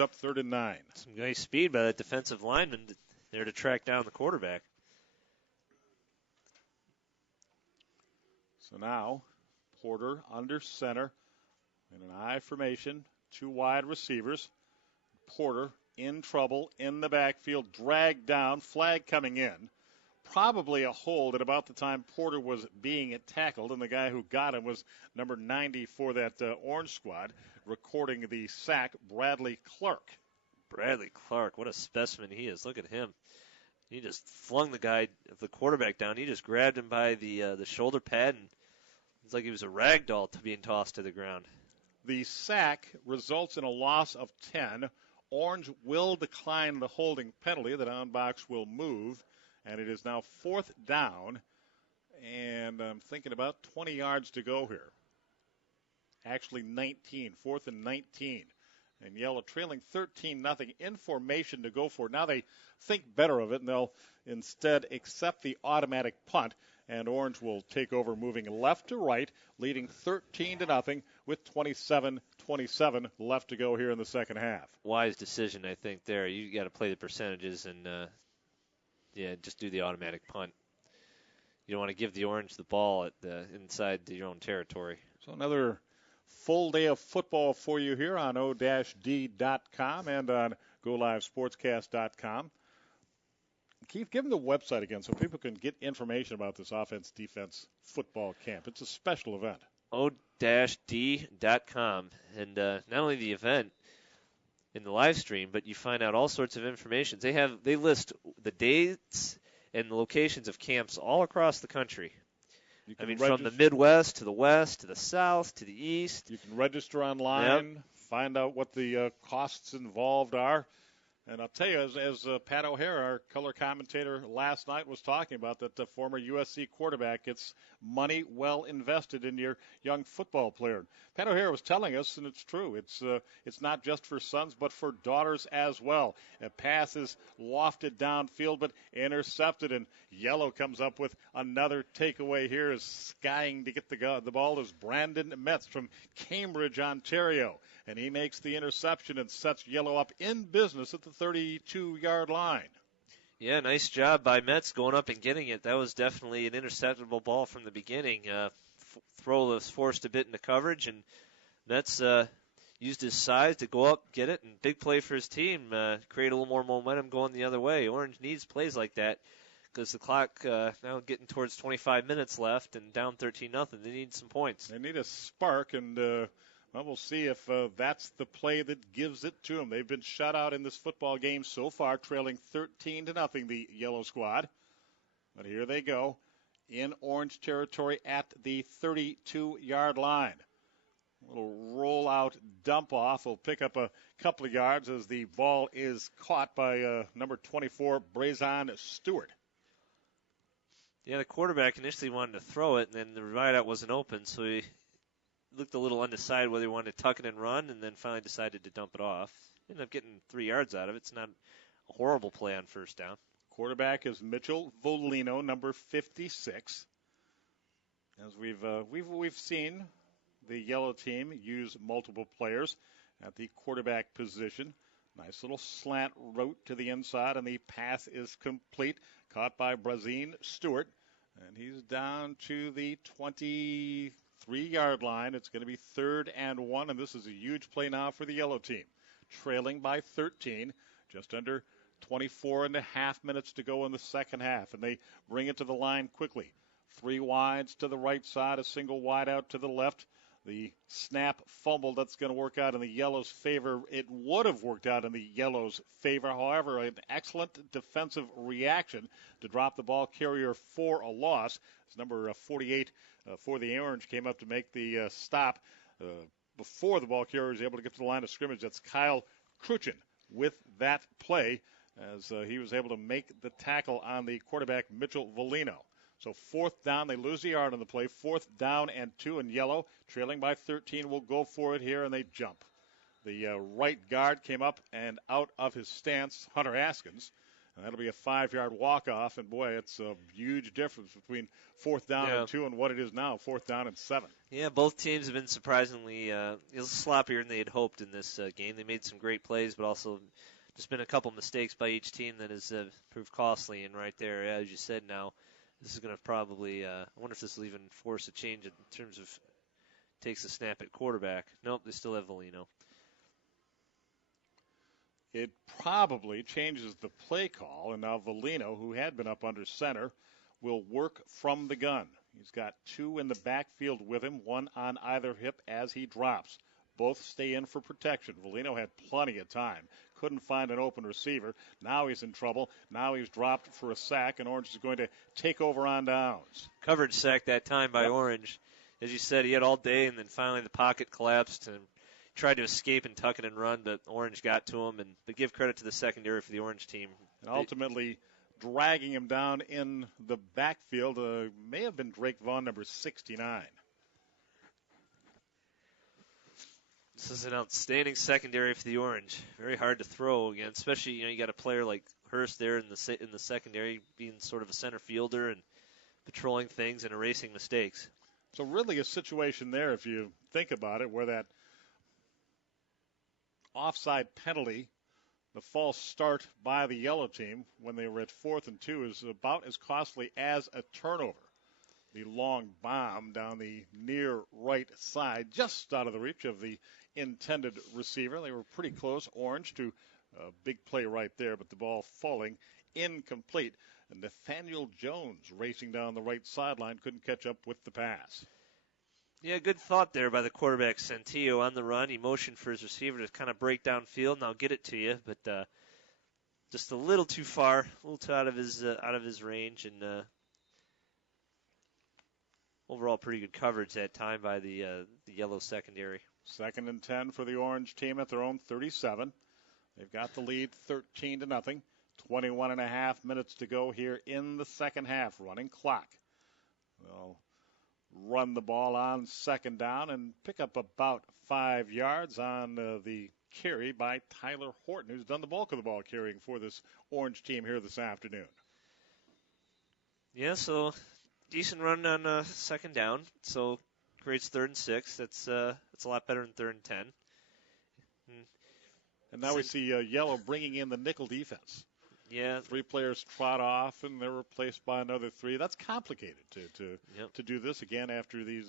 Up 3rd and 9. Some nice speed by that defensive lineman there to track down the quarterback. So now Porter under center in an I formation, 2 wide receivers. Porter in trouble in the backfield, dragged down, flag coming in. Probably a hold at about the time Porter was being tackled, and the guy who got him was number 90 for that Orange squad, recording the sack, Bradley Clark. Bradley Clark, what a specimen he is. Look at him. He just flung the quarterback down. He just grabbed him by the shoulder pad, and it's like he was a rag doll being tossed to the ground. The sack results in a loss of 10. Orange will decline the holding penalty. The down box will move. And it is now 4th down, and I'm thinking about 20 yards to go here. Actually 19, 4th and 19. And Yellow trailing 13-0 in formation to go for it. Now they think better of it, and they'll instead accept the automatic punt, and Orange will take over moving left to right, leading 13-0 with 27-27 left to go here in the second half. Wise decision, I think, there. You got to play the percentages and just do the automatic punt. You don't want to give the Orange the ball inside your own territory. So another full day of football for you here on o-d.com and on GoLiveSportscast.com. Keith, give them the website again so people can get information about this offense-defense football camp. It's a special event. o-d.com. And not only the event in the live stream, but you find out all sorts of information. They list the dates and the locations of camps all across the country. From the Midwest to the West to the South to the East. You can register online, find out what the costs involved are. And I'll tell you, as Pat O'Hara, our color commentator last night, was talking about, that the former USC quarterback, it's money well invested in your young football player. Pat O'Hara was telling us, and it's true, it's not just for sons but for daughters as well. A pass is lofted downfield but intercepted, and Yellow comes up with another takeaway here. Is skying to get the ball is Brandon Metz from Cambridge, Ontario. And he makes the interception and sets Yellow up in business at the 32-yard line. Yeah, nice job by Metz going up and getting it. That was definitely an interceptable ball from the beginning. Throw was forced a bit into coverage, and Metz used his size to go up, get it, and big play for his team. Create a little more momentum going the other way. Orange needs plays like that because the clock now getting towards 25 minutes left and down 13-0. They need some points. They need a spark, and we'll see if that's the play that gives it to them. They've been shut out in this football game so far, trailing 13-0, the Yellow squad. But here they go in Orange territory at the 32-yard line. A little rollout dump-off will pick up a couple of yards as the ball is caught by number 24, Brazon Stewart. Yeah, the quarterback initially wanted to throw it, and then the wideout wasn't open, so he looked a little undecided whether he wanted to tuck it and run, and then finally decided to dump it off. Ended up getting 3 yards out of it. It's not a horrible play on first down. Quarterback is Mitchell Volino, number 56. As we've seen the Yellow team use multiple players at the quarterback position. Nice little slant route to the inside, and the pass is complete. Caught by Brazon Stewart, and he's down to the 23-yard line. It's going to be 3rd and 1, and this is a huge play now for the Yellow team. Trailing by 13, just under 24 and a half minutes to go in the second half, and they bring it to the line quickly. 3 wides to the right side, a single wide out to the left. The snap fumble, that's going to work out in the Yellows' favor. It would have worked out in the Yellows' favor. However, an excellent defensive reaction to drop the ball carrier for a loss. It's number 48 for the Orange came up to make the stop before the ball carrier was able to get to the line of scrimmage. That's Kyle Cruchin with that play as he was able to make the tackle on the quarterback, Mitchell Volino. So 4th down, they lose the yard on the play. 4th down and 2 in Yellow. Trailing by 13 will go for it here, and they jump. The right guard came up and out of his stance, Hunter Askins. That'll be a 5-yard walk-off, and boy, it's a huge difference between 4th down and 2 and what it is now, 4th down and 7. Yeah, both teams have been surprisingly sloppier than they had hoped in this game. They made some great plays, but also just been a couple mistakes by each team that has proved costly. And right there, as you said, now this is going to probably. I wonder if this will even force a change in terms of takes a snap at quarterback. Nope, they still have Volino. It probably changes the play call, and now Volino, who had been up under center, will work from the gun. He's got 2 in the backfield with him, 1 on either hip as he drops. Both stay in for protection. Volino had plenty of time. Couldn't find an open receiver. Now he's in trouble. Now he's dropped for a sack, and Orange is going to take over on downs. Coverage sack that time by Orange. As you said, he had all day, and then finally the pocket collapsed and tried to escape and tuck it and run, but Orange got to him. But give credit to the secondary for the Orange team. And ultimately dragging him down in the backfield may have been Drake Vaughn, number 69. This is an outstanding secondary for the Orange. Very hard to throw again, especially you got a player like Hurst there in the secondary, being sort of a center fielder and patrolling things and erasing mistakes. So really a situation there, if you think about it, where that offside penalty, the false start by the yellow team when they were at 4th and 2, is about as costly as a turnover. The long bomb down the near right side, just out of the reach of the intended receiver. They were pretty close, Orange, to a big play right there, but the ball falling incomplete. And Nathaniel Jones racing down the right sideline couldn't catch up with the pass. Yeah, good thought there by the quarterback, Centillo, on the run. He motioned for his receiver to kind of break downfield, and I'll get it to you, but just a little too far, a little too out of his range, and overall pretty good coverage that time by the yellow secondary. 2nd and 10 for the Orange team at their own 37. They've got the lead 13-0. 21 and a half minutes to go here in the second half. Running clock. They'll run the ball on 2nd down and pick up about 5 yards on the carry by Tyler Horton, who's done the bulk of the ball carrying for this Orange team here this afternoon. Yeah, so decent run on 2nd down. So creates 3rd and 6. That's a lot better than 3rd and 10. And now we see Yellow bringing in the nickel defense. Yeah, 3 players trot off, and they're replaced by another 3. That's complicated to do this again after these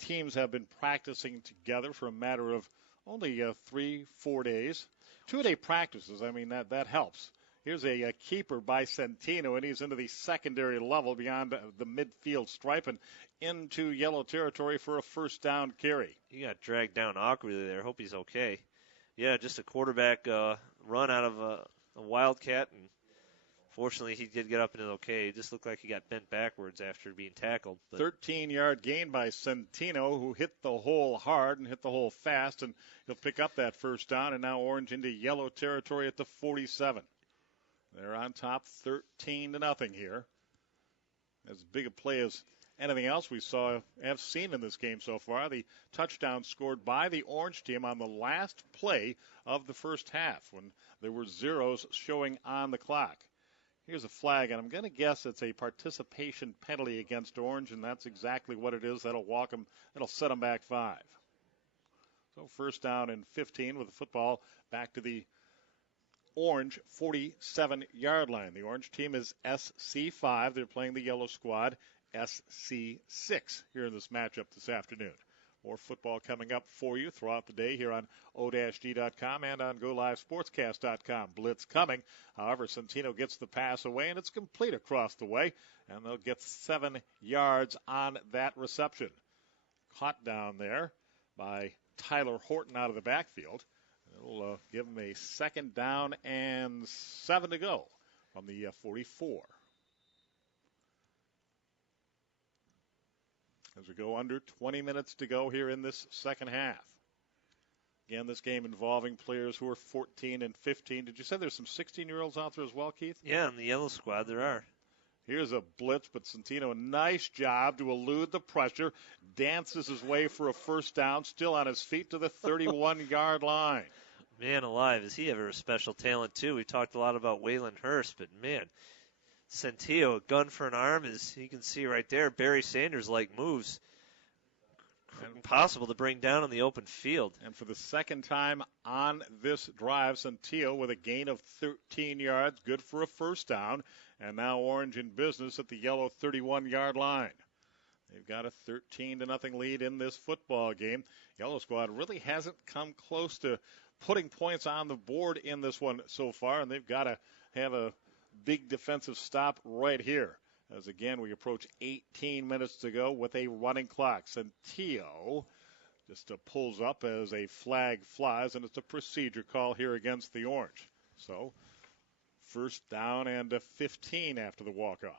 teams have been practicing together for a matter of only 3-4 days. 2-day practices. I mean that helps. Here's a keeper by Centino, and he's into the secondary level beyond the midfield stripe and into yellow territory for a 1st down carry. He got dragged down awkwardly there. Hope he's okay. Yeah, just a quarterback run out of a wildcat, and fortunately he did get up and it okay. It just looked like he got bent backwards after being tackled. 13-yard gain by Centino, who hit the hole hard and hit the hole fast, and he'll pick up that 1st down, and now Orange into yellow territory at the 47. They're on top 13-0 here. As big a play as anything else we have seen in this game so far. The touchdown scored by the Orange team on the last play of the first half when there were zeros showing on the clock. Here's a flag, and I'm going to guess it's a participation penalty against Orange, and that's exactly what it is. That'll set them back 5. So 1st down and 15 with the football back to the Orange 47-yard line. The Orange team is SC5. They're playing the yellow squad SC6 here in this matchup this afternoon. More football coming up for you throughout the day here on O-D.com and on GoLiveSportscast.com. Blitz coming. However, Centino gets the pass away, and it's complete across the way, and they'll get 7 yards on that reception. Caught down there by Tyler Horton out of the backfield. It'll give him a 2nd down and 7 to go from the 44. As we go under 20 minutes to go here in this second half. Again, this game involving players who are 14 and 15. Did you say there's some 16-year-olds out there as well, Keith? Yeah, in the yellow squad there are. Here's a blitz, but Centino, a nice job to elude the pressure. Dances his way for a 1st down, still on his feet to the 31-yard line. Man alive, is he ever a special talent, too? We talked a lot about Waylon Hurst, but man, Centillo, a gun for an arm, as you can see right there. Barry Sanders-like moves. Impossible to bring down on the open field. And for the second time on this drive, Centillo with a gain of 13 yards, good for a first down. And now Orange in business at the yellow 31-yard line. They've got a 13-0 lead in this football game. Yellow squad really hasn't come close to putting points on the board in this one so far, and they've got to have a big defensive stop right here. As again, we approach 18 minutes to go with a running clock. Centillo just pulls up as a flag flies, and it's a procedure call here against the Orange. So, first down and a 15 after the walk-off.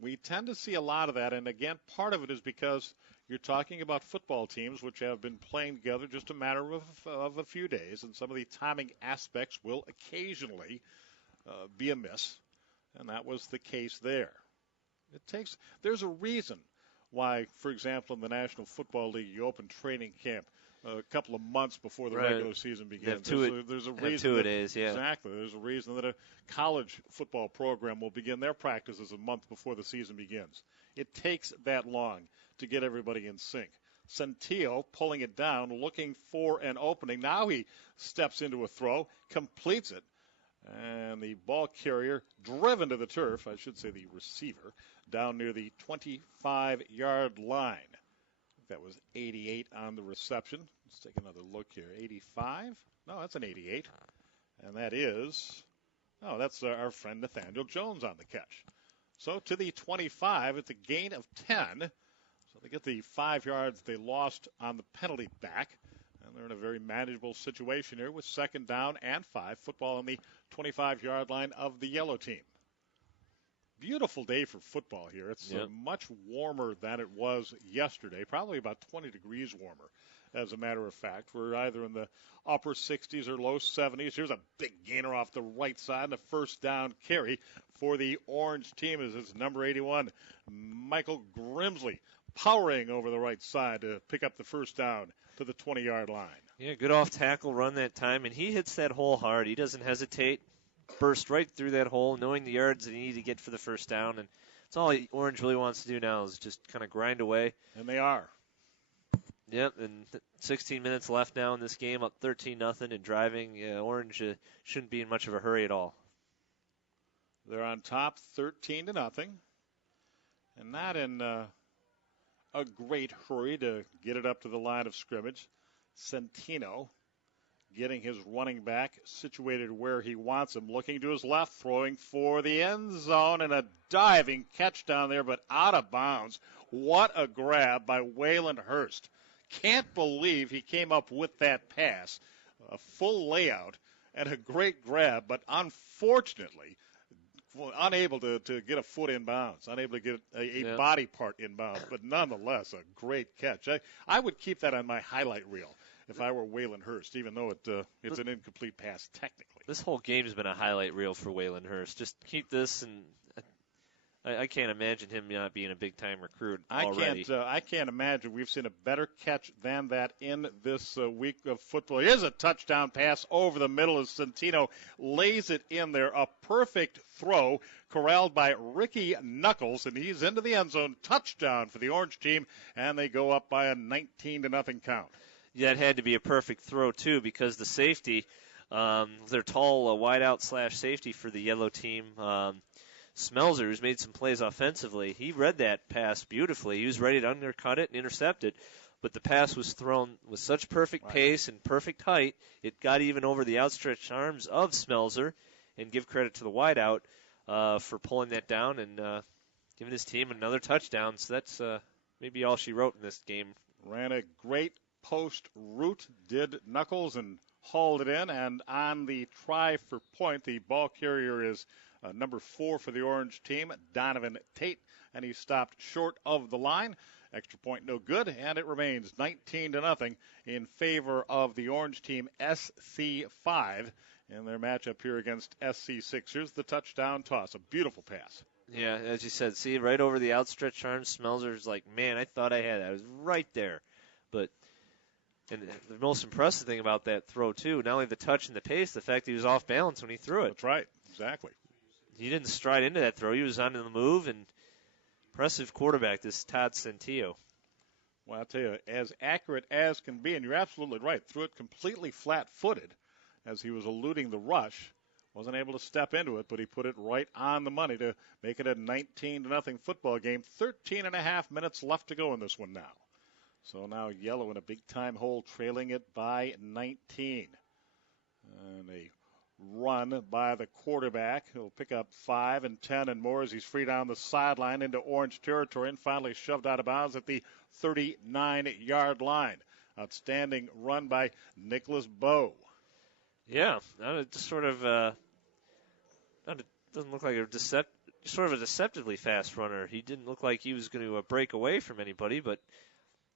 We tend to see a lot of that, and again, part of it is because you're talking about football teams which have been playing together just a matter of a few days, and some of the timing aspects will occasionally be amiss, and that was the case there. There's a reason why, for example, in the National Football League, you open training camp a couple of months before the regular season begins. There's a reason. Two-a-days, yeah. Exactly. There's a reason that a college football program will begin their practices a month before the season begins. It takes that long to get everybody in sync. Centillo pulling it down, looking for an opening. Now he steps into a throw, completes it, and the ball carrier driven to the turf, I should say the receiver, down near the 25-yard line. That was 88 on the reception. Let's take another look here. 85? No, that's an 88. And that's our friend Nathaniel Jones on the catch. So to the 25, it's a gain of 10. So they get the 5 yards they lost on the penalty back. And they're in a very manageable situation here with second down and 5. Football on the 25-yard line of the yellow team. Beautiful day for football here. It's much warmer than it was yesterday, probably about 20 degrees warmer, as a matter of fact. We're either in the upper 60s or low 70s. Here's a big gainer off the right side and a first down carry for the Orange team as it's number 81, Michael Grimsley, powering over the right side to pick up the first down to the 20-yard line. Yeah, good off-tackle run that time, and he hits that hole hard. He doesn't hesitate. Burst right through that hole, knowing the yards that he needed to get for the first down. And that's all Orange really wants to do now is just kind of grind away. And they are. Yep, and 16 minutes left now in this game, up 13-0 and driving. Orange shouldn't be in much of a hurry at all. They're on top 13-0. And not in a great hurry to get it up to the line of scrimmage. Centillo getting his running back situated where he wants him, looking to his left, throwing for the end zone, and a diving catch down there, but out of bounds. What a grab by Waylon Hurst. Can't believe he came up with that pass. A full layout and a great grab, but unfortunately unable to get a foot in bounds, unable to get a body part in bounds, but nonetheless a great catch. I would keep that on my highlight reel if I were Waylon Hurst, even though it's an incomplete pass technically. This whole game has been a highlight reel for Waylon Hurst. Just keep this, and I can't imagine him not being a big-time recruit already. I can't imagine we've seen a better catch than that in this week of football. Here's a touchdown pass over the middle as Centillo lays it in there. A perfect throw corralled by Ricky Knuckles, and he's into the end zone. Touchdown for the Orange team, and they go up by a 19-0 count. Yeah, it had to be a perfect throw, too, because the safety, their tall wideout / safety for the yellow team, Smelzer, who's made some plays offensively, he read that pass beautifully. He was ready to undercut it and intercept it, but the pass was thrown with such perfect pace and perfect height, it got even over the outstretched arms of Smelzer, and give credit to the wideout for pulling that down and giving his team another touchdown. So that's maybe all she wrote in this game. Ran a great post route, did Knuckles, and hauled it in. And on the try for point, the ball carrier is number 4 for the Orange team, Donovan Tate, and he stopped short of the line. Extra point no good, and it remains 19-0 in favor of the Orange team, SC5, in their matchup here against SC6. Here's the touchdown toss, a beautiful pass. Yeah, as you said, see, right over the outstretched arms, Smelzer's like, man, I thought I had it. I was right there. But And the most impressive thing about that throw, too, not only the touch and the pace, the fact that he was off balance when he threw it. That's right. Exactly. He didn't stride into that throw. He was on the move, and impressive quarterback, this Todd Centillo. Well, I'll tell you, as accurate as can be, and you're absolutely right, threw it completely flat-footed as he was eluding the rush. Wasn't able to step into it, but he put it right on the money to make it a 19-0 football game. 13 and a half minutes left to go in this one now. So now Yellow in a big-time hole, trailing it by 19. And a run by the quarterback. He'll pick up 5 and 10 and more as he's free down the sideline into orange territory and finally shoved out of bounds at the 39-yard line. Outstanding run by Nicholas Bowe. Yeah, just sort of doesn't look like sort of a deceptively fast runner. He didn't look like he was going to break away from anybody, but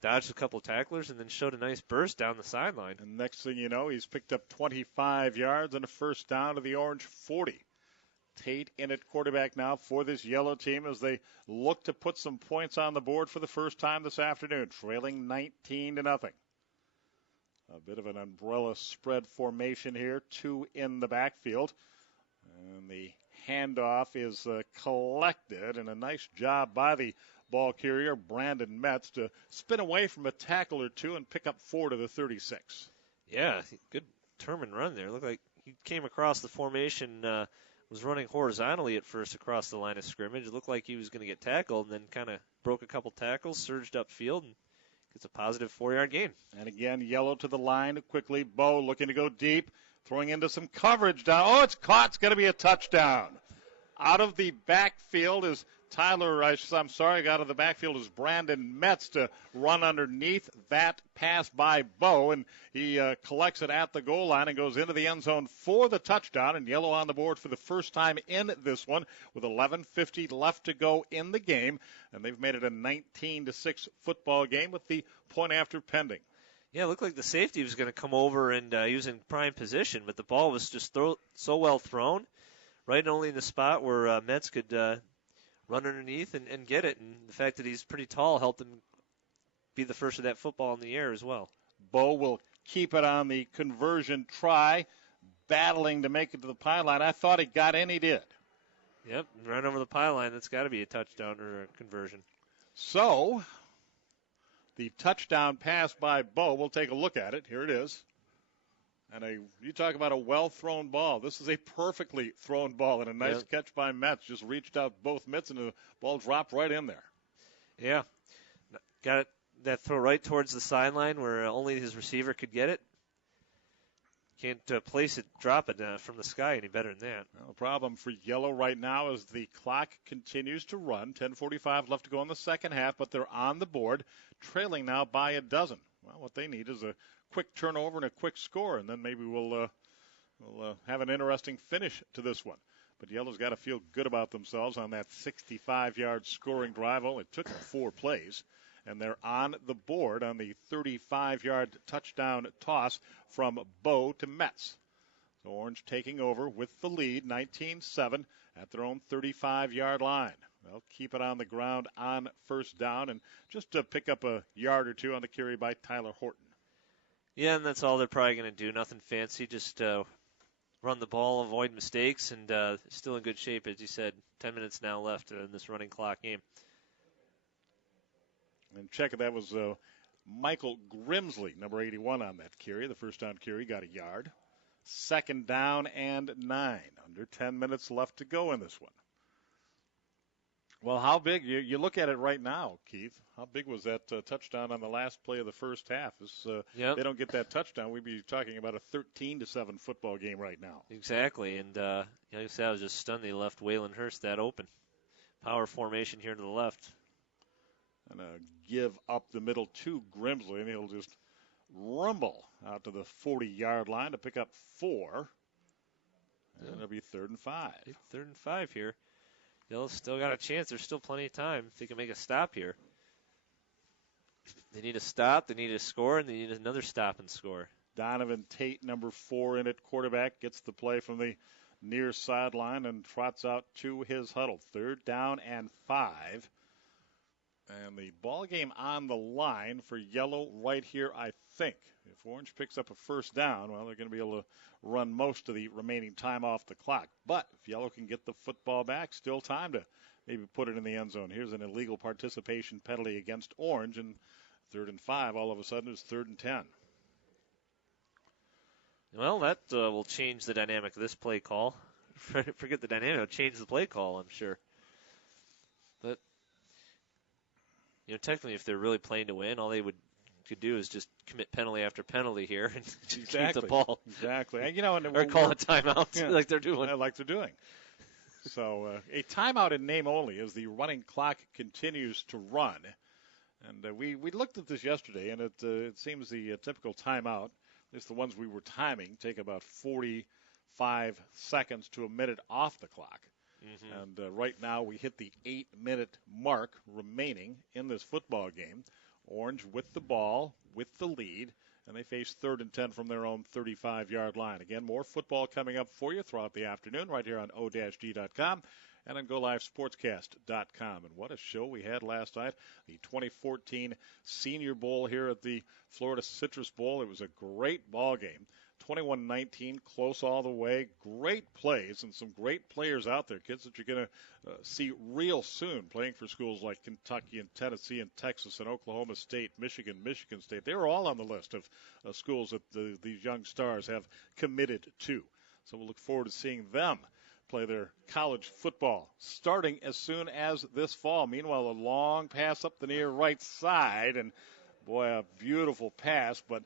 dodged a couple tacklers and then showed a nice burst down the sideline. And next thing you know, he's picked up 25 yards and a first down to the orange 40. Tate in at quarterback now for this Yellow team as they look to put some points on the board for the first time this afternoon, trailing 19-0. A bit of an umbrella spread formation here, 2 in the backfield. And the handoff is collected, and a nice job by the ball carrier, Brandon Metz, to spin away from a tackle or two and pick up 4 to the 36. Yeah, good turn and run there. Looked like he came across the formation, was running horizontally at first across the line of scrimmage. It looked like he was going to get tackled, and then kind of broke a couple tackles, surged upfield, and gets a positive 4-yard gain. And again, Yellow to the line quickly. Bowe looking to go deep, throwing into some coverage down. Oh, it's caught. It's going to be a touchdown. Out of the backfield is out of the backfield is Brandon Metz to run underneath that pass by Bowe, and he collects it at the goal line and goes into the end zone for the touchdown, and Yellow on the board for the first time in this one with 11:50 left to go in the game, and they've made it a 19-6 football game with the point after pending. Yeah, it looked like the safety was going to come over and he was in prime position, but the ball was just so well thrown, right and only in the spot where Metz could run underneath and get it. And the fact that he's pretty tall helped him be the first of that football in the air as well. Bowe will keep it on the conversion try, battling to make it to the pylon. I thought he got in, he did. Yep, run over the pylon. That's got to be a touchdown or a conversion. So, the touchdown pass by Bowe, we'll take a look at it. Here it is. And you talk about a well-thrown ball. This is a perfectly thrown ball and a nice catch by Metz. Just reached out both mitts and the ball dropped right in there. Yeah. Got it, that throw right towards the sideline where only his receiver could get it. Can't drop it from the sky any better than that. Well, the problem for Yellow right now is the clock continues to run. 10:45 left to go in the second half, but they're on the board, trailing now by a dozen. Well, what they need is a quick turnover and a quick score, and then maybe we'll have an interesting finish to this one. But Yellow's got to feel good about themselves on that 65-yard scoring drive. Only took 4 plays, and they're on the board on the 35-yard touchdown toss from Bowe to Metz. So Orange taking over with the lead, 19-7 at their own 35-yard line. They'll keep it on the ground on first down and just to pick up a yard or two on the carry by Tyler Horton. Yeah, and that's all they're probably going to do. Nothing fancy, just run the ball, avoid mistakes, and still in good shape, as you said. 10 minutes now left in this running clock game. And check it, that was Michael Grimsley, number 81 on that carry. The first down carry got a yard. Second down and 9. Under 10 minutes left to go in this one. Well, how big? You look at it right now, Keith. How big was that touchdown on the last play of the first half? They don't get that touchdown, we'd be talking about a 13-7 football game right now. Exactly, and like I said, I was just stunned they left Waylon Hurst that open. Power formation here to the left. And give up the middle to Grimsley, and he'll just rumble out to the 40-yard line to pick up 4. And it'll be 3rd and 5. 3rd and 5 here. Yellow's still got a chance. There's still plenty of time if they can make a stop here. They need a stop, they need a score, and they need another stop and score. Donovan Tate, number 4 in at quarterback, gets the play from the near sideline and trots out to his huddle. 3rd down and 5. And the ball game on the line for yellow right here, I think. If orange picks up a first down, well, they're going to be able to run most of the remaining time off the clock. But if yellow can get the football back, still time to maybe put it in the end zone. Here's an illegal participation penalty against orange, and 3rd and 5 all of a sudden is 3rd and 10. Well, that will change the dynamic of this play call. Forget the dynamic, it'll change the play call, I'm sure. But, technically, if they're really playing to win, all they could do is just commit penalty after penalty here and keep the ball. Exactly. And, or call a timeout like they're doing. Like they're doing. So a timeout in name only as the running clock continues to run. And we looked at this yesterday, and it seems the typical timeout, at least the ones we were timing, take about 45 seconds to a minute off the clock. Mm-hmm. And right now we hit the 8-minute mark remaining in this football game. Orange with the ball, with the lead, and they face 3rd and 10 from their own 35-yard line. Again, more football coming up for you throughout the afternoon right here on O-D.com and on GoLiveSportscast.com. And what a show we had last night. The 2014 Senior Bowl here at the Florida Citrus Bowl. It was a great ball game. 21-19, close all the way. Great plays and some great players out there, kids that you're going to see real soon playing for schools like Kentucky and Tennessee and Texas and Oklahoma State, Michigan State. They were all on the list of schools that these young stars have committed to. So we'll look forward to seeing them play their college football starting as soon as this fall. Meanwhile, a long pass up the near right side, and boy, a beautiful pass, but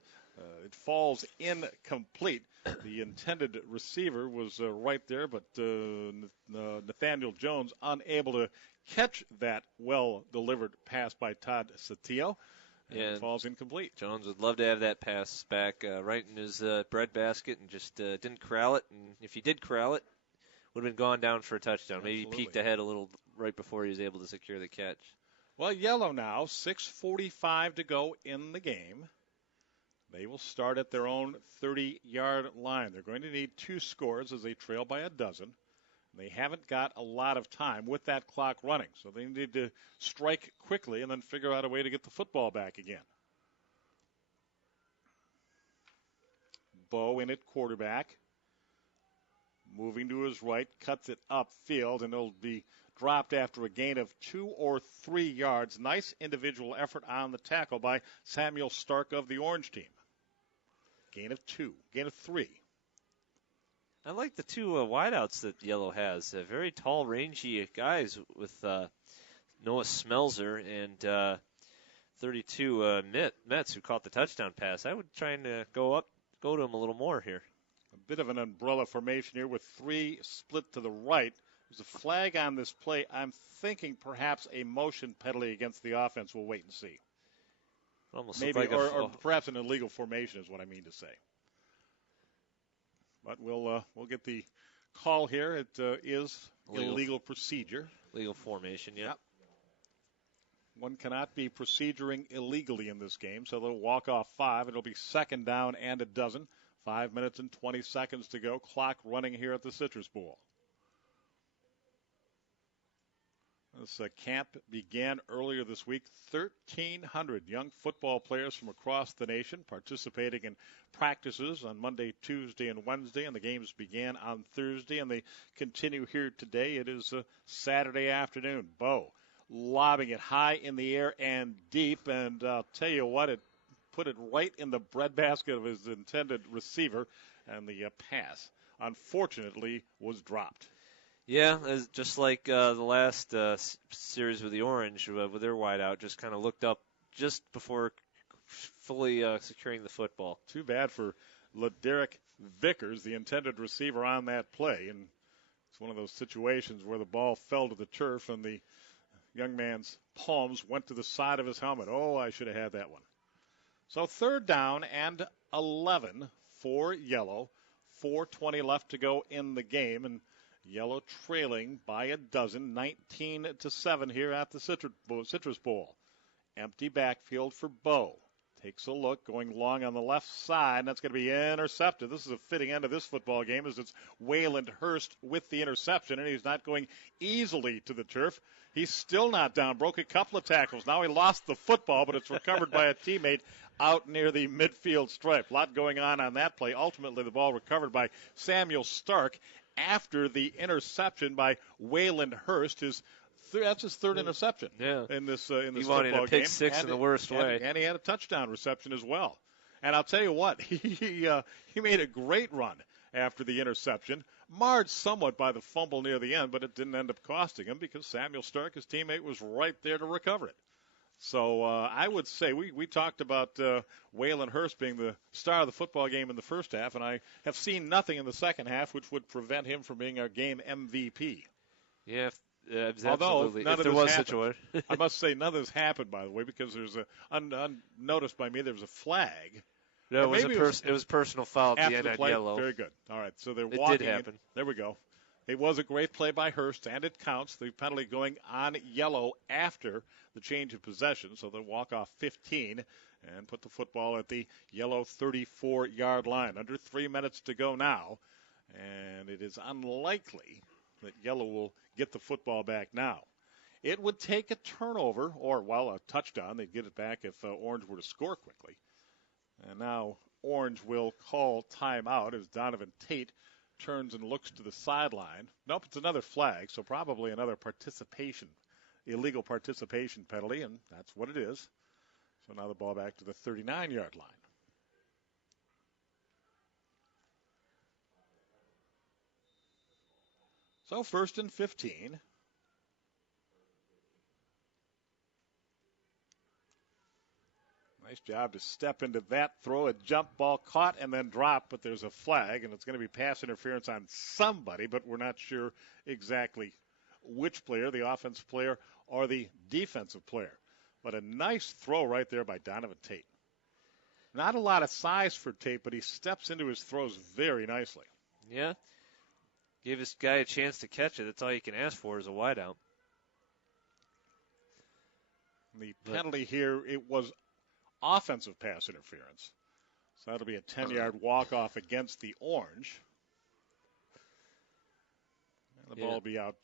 it falls incomplete. The intended receiver was right there, but Nathaniel Jones unable to catch that well-delivered pass by Todd Satillo. And it falls incomplete. Jones would love to have that pass back right in his breadbasket and just didn't corral it. And if he did corral it, would have been gone down for a touchdown. Absolutely. Maybe he peeked ahead a little right before he was able to secure the catch. Well, yellow now, 6:45 to go in the game. They will start at their own 30-yard line. They're going to need 2 scores as they trail by a dozen. They haven't got a lot of time with that clock running, so they need to strike quickly and then figure out a way to get the football back again. Bow in at quarterback. Moving to his right, cuts it upfield, and it'll be dropped after a gain of 2 or 3 yards. Nice individual effort on the tackle by Samuel Stark of the Orange team. Gain of 2, gain of 3. I like the 2 wideouts that Yellow has. Very tall, rangy guys with Noah Smelzer and 32 Metz, who caught the touchdown pass. I would try and go to him a little more here. A bit of an umbrella formation here with 3 split to the right. There's a flag on this play. I'm thinking perhaps a motion penalty against the offense. We'll wait and see. Almost maybe, like or perhaps an illegal formation is what I mean to say. But we'll get the call here. It is illegal procedure. Legal formation, yeah. Yep. One cannot be proceduring illegally in this game, so they'll walk off 5. It'll be 2nd down and a dozen. 5 minutes and 20 seconds to go. Clock running here at the Citrus Bowl. This camp began earlier this week. 1,300 young football players from across the nation participating in practices on Monday, Tuesday, and Wednesday, and the games began on Thursday, and they continue here today. It is Saturday afternoon. Bo lobbing it high in the air and deep, and I'll tell you what, it put it right in the breadbasket of his intended receiver, and the pass, unfortunately, was dropped. Yeah, just like the last series with the Orange, with their wideout, just kind of looked up just before fully securing the football. Too bad for LaDerrick Vickers, the intended receiver on that play. And it's one of those situations where the ball fell to the turf and the young man's palms went to the side of his helmet. Oh, I should have had that one. So 3rd down and 11 for Yellow. 4:20 left to go in the game. And Yellow trailing by a dozen, 19-7 here at the Citrus Bowl. Empty backfield for Bo. Takes a look, going long on the left side, and that's going to be intercepted. This is a fitting end of this football game as it's Waylon Hurst with the interception, and he's not going easily to the turf. He's still not down. Broke a couple of tackles. Now he lost the football, but it's recovered by a teammate out near the midfield stripe. A lot going on that play. Ultimately, the ball recovered by Samuel Stark after the interception by Waylon Hurst. That's his third interception in this football game. He wanted a pick six in the worst way. And he had a touchdown reception as well. And I'll tell you what, he made a great run after the interception, marred somewhat by the fumble near the end, but it didn't end up costing him because Samuel Stark, his teammate, was right there to recover it. So I would say we talked about Waylon Hurst being the star of the football game in the first half, and I have seen nothing in the second half which would prevent him from being our game MVP. Yeah, although absolutely. none if of there this was happened. situation. I must say none of this happened, by the way, because there's unnoticed by me there was a flag. No, it was personal foul at the end on yellow. Very good. All right, so they're it walking. It did happen. There we go. It was a great play by Hurst, and it counts. The penalty going on yellow after the change of possession, so they'll walk off 15 and put the football at the yellow 34-yard line. Under 3 minutes to go now, and it is unlikely that yellow will get the football back now. It would take a turnover or, a touchdown. They'd get it back if Orange were to score quickly. And now Orange will call timeout as Donovan Tate turns and looks to the sideline. Nope, it's another flag, so probably another illegal participation penalty, and that's what it is. So now the ball back to the 39-yard line. So 1st and 15. Nice job to step into that throw. A jump ball caught and then dropped, but there's a flag, and it's going to be pass interference on somebody, but we're not sure exactly which player, the offensive player or the defensive player. But a nice throw right there by Donovan Tate. Not a lot of size for Tate, but he steps into his throws very nicely. Yeah. Gave this guy a chance to catch it. That's all you can ask for is a wideout. The penalty here, it was offensive pass interference. So that'll be a 10-yard walk-off against the Orange. And the ball will be out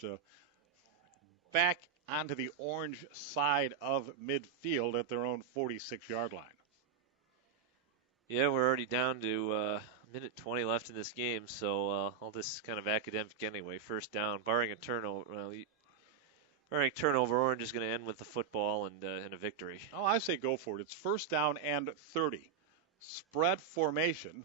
back onto the Orange side of midfield at their own 46-yard line. Yeah, we're already down to a minute 20 left in this game, so all this is kind of academic anyway. First down, barring a turnover. Orange is going to end with the football and a victory. Oh, I say go for it. It's first down and 30. Spread formation.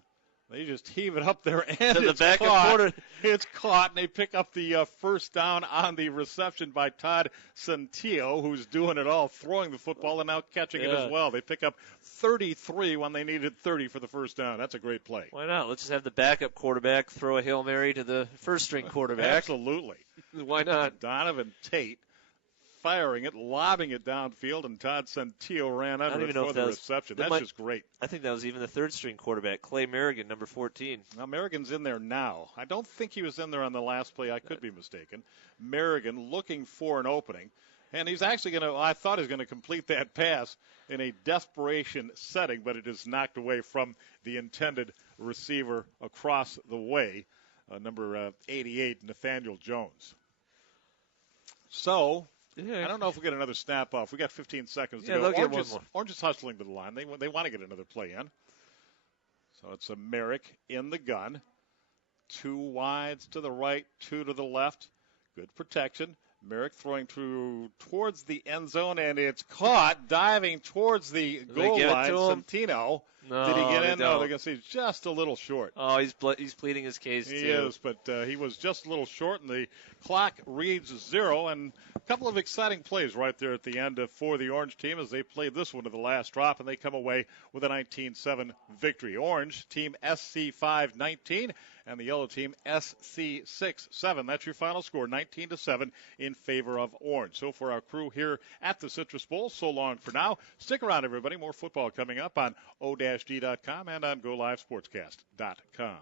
They just heave it up there, and to the it's back caught. Of it's caught, and they pick up the first down on the reception by Todd Santillo, who's doing it all, throwing the football and now catching it as well. They pick up 33 when they needed 30 for the first down. That's a great play. Why not? Let's just have the backup quarterback throw a Hail Mary to the first-string quarterback. Absolutely. Why not? Donovan Tate firing it, lobbing it downfield, and Todd Santillo ran under it for the reception. That's just great. I think that was even the third-string quarterback, Clay Merrigan, number 14. Now, Merrigan's in there now. I don't think he was in there on the last play. I could be mistaken. Merrigan looking for an opening, and he's actually I thought he was going to complete that pass in a desperation setting, but it is knocked away from the intended receiver across the way, number 88, Nathaniel Jones. So, I don't know if we'll get another snap off. We got 15 seconds to go. Orange is hustling to the line. They want to get another play in. So it's a Merrick in the gun. 2 wides to the right, 2 to the left. Good protection. Merrick throwing towards the end zone, and it's caught, diving towards the goal line. Santino. No, did he get in? No, don't. they're going to say he's just a little short. Oh, he's pleading his case, too. He is, but he was just a little short, and the clock reads 0. And a couple of exciting plays right there at the end for the Orange team as they played this one to the last drop, and they come away with a 19-7 victory. Orange team SC5 19, and the yellow team SC6 7. That's your final score, 19-7 in favor of Orange. So for our crew here at the Citrus Bowl, so long for now. Stick around, everybody. More football coming up on O-D.com and on GoLiveSportscast.com.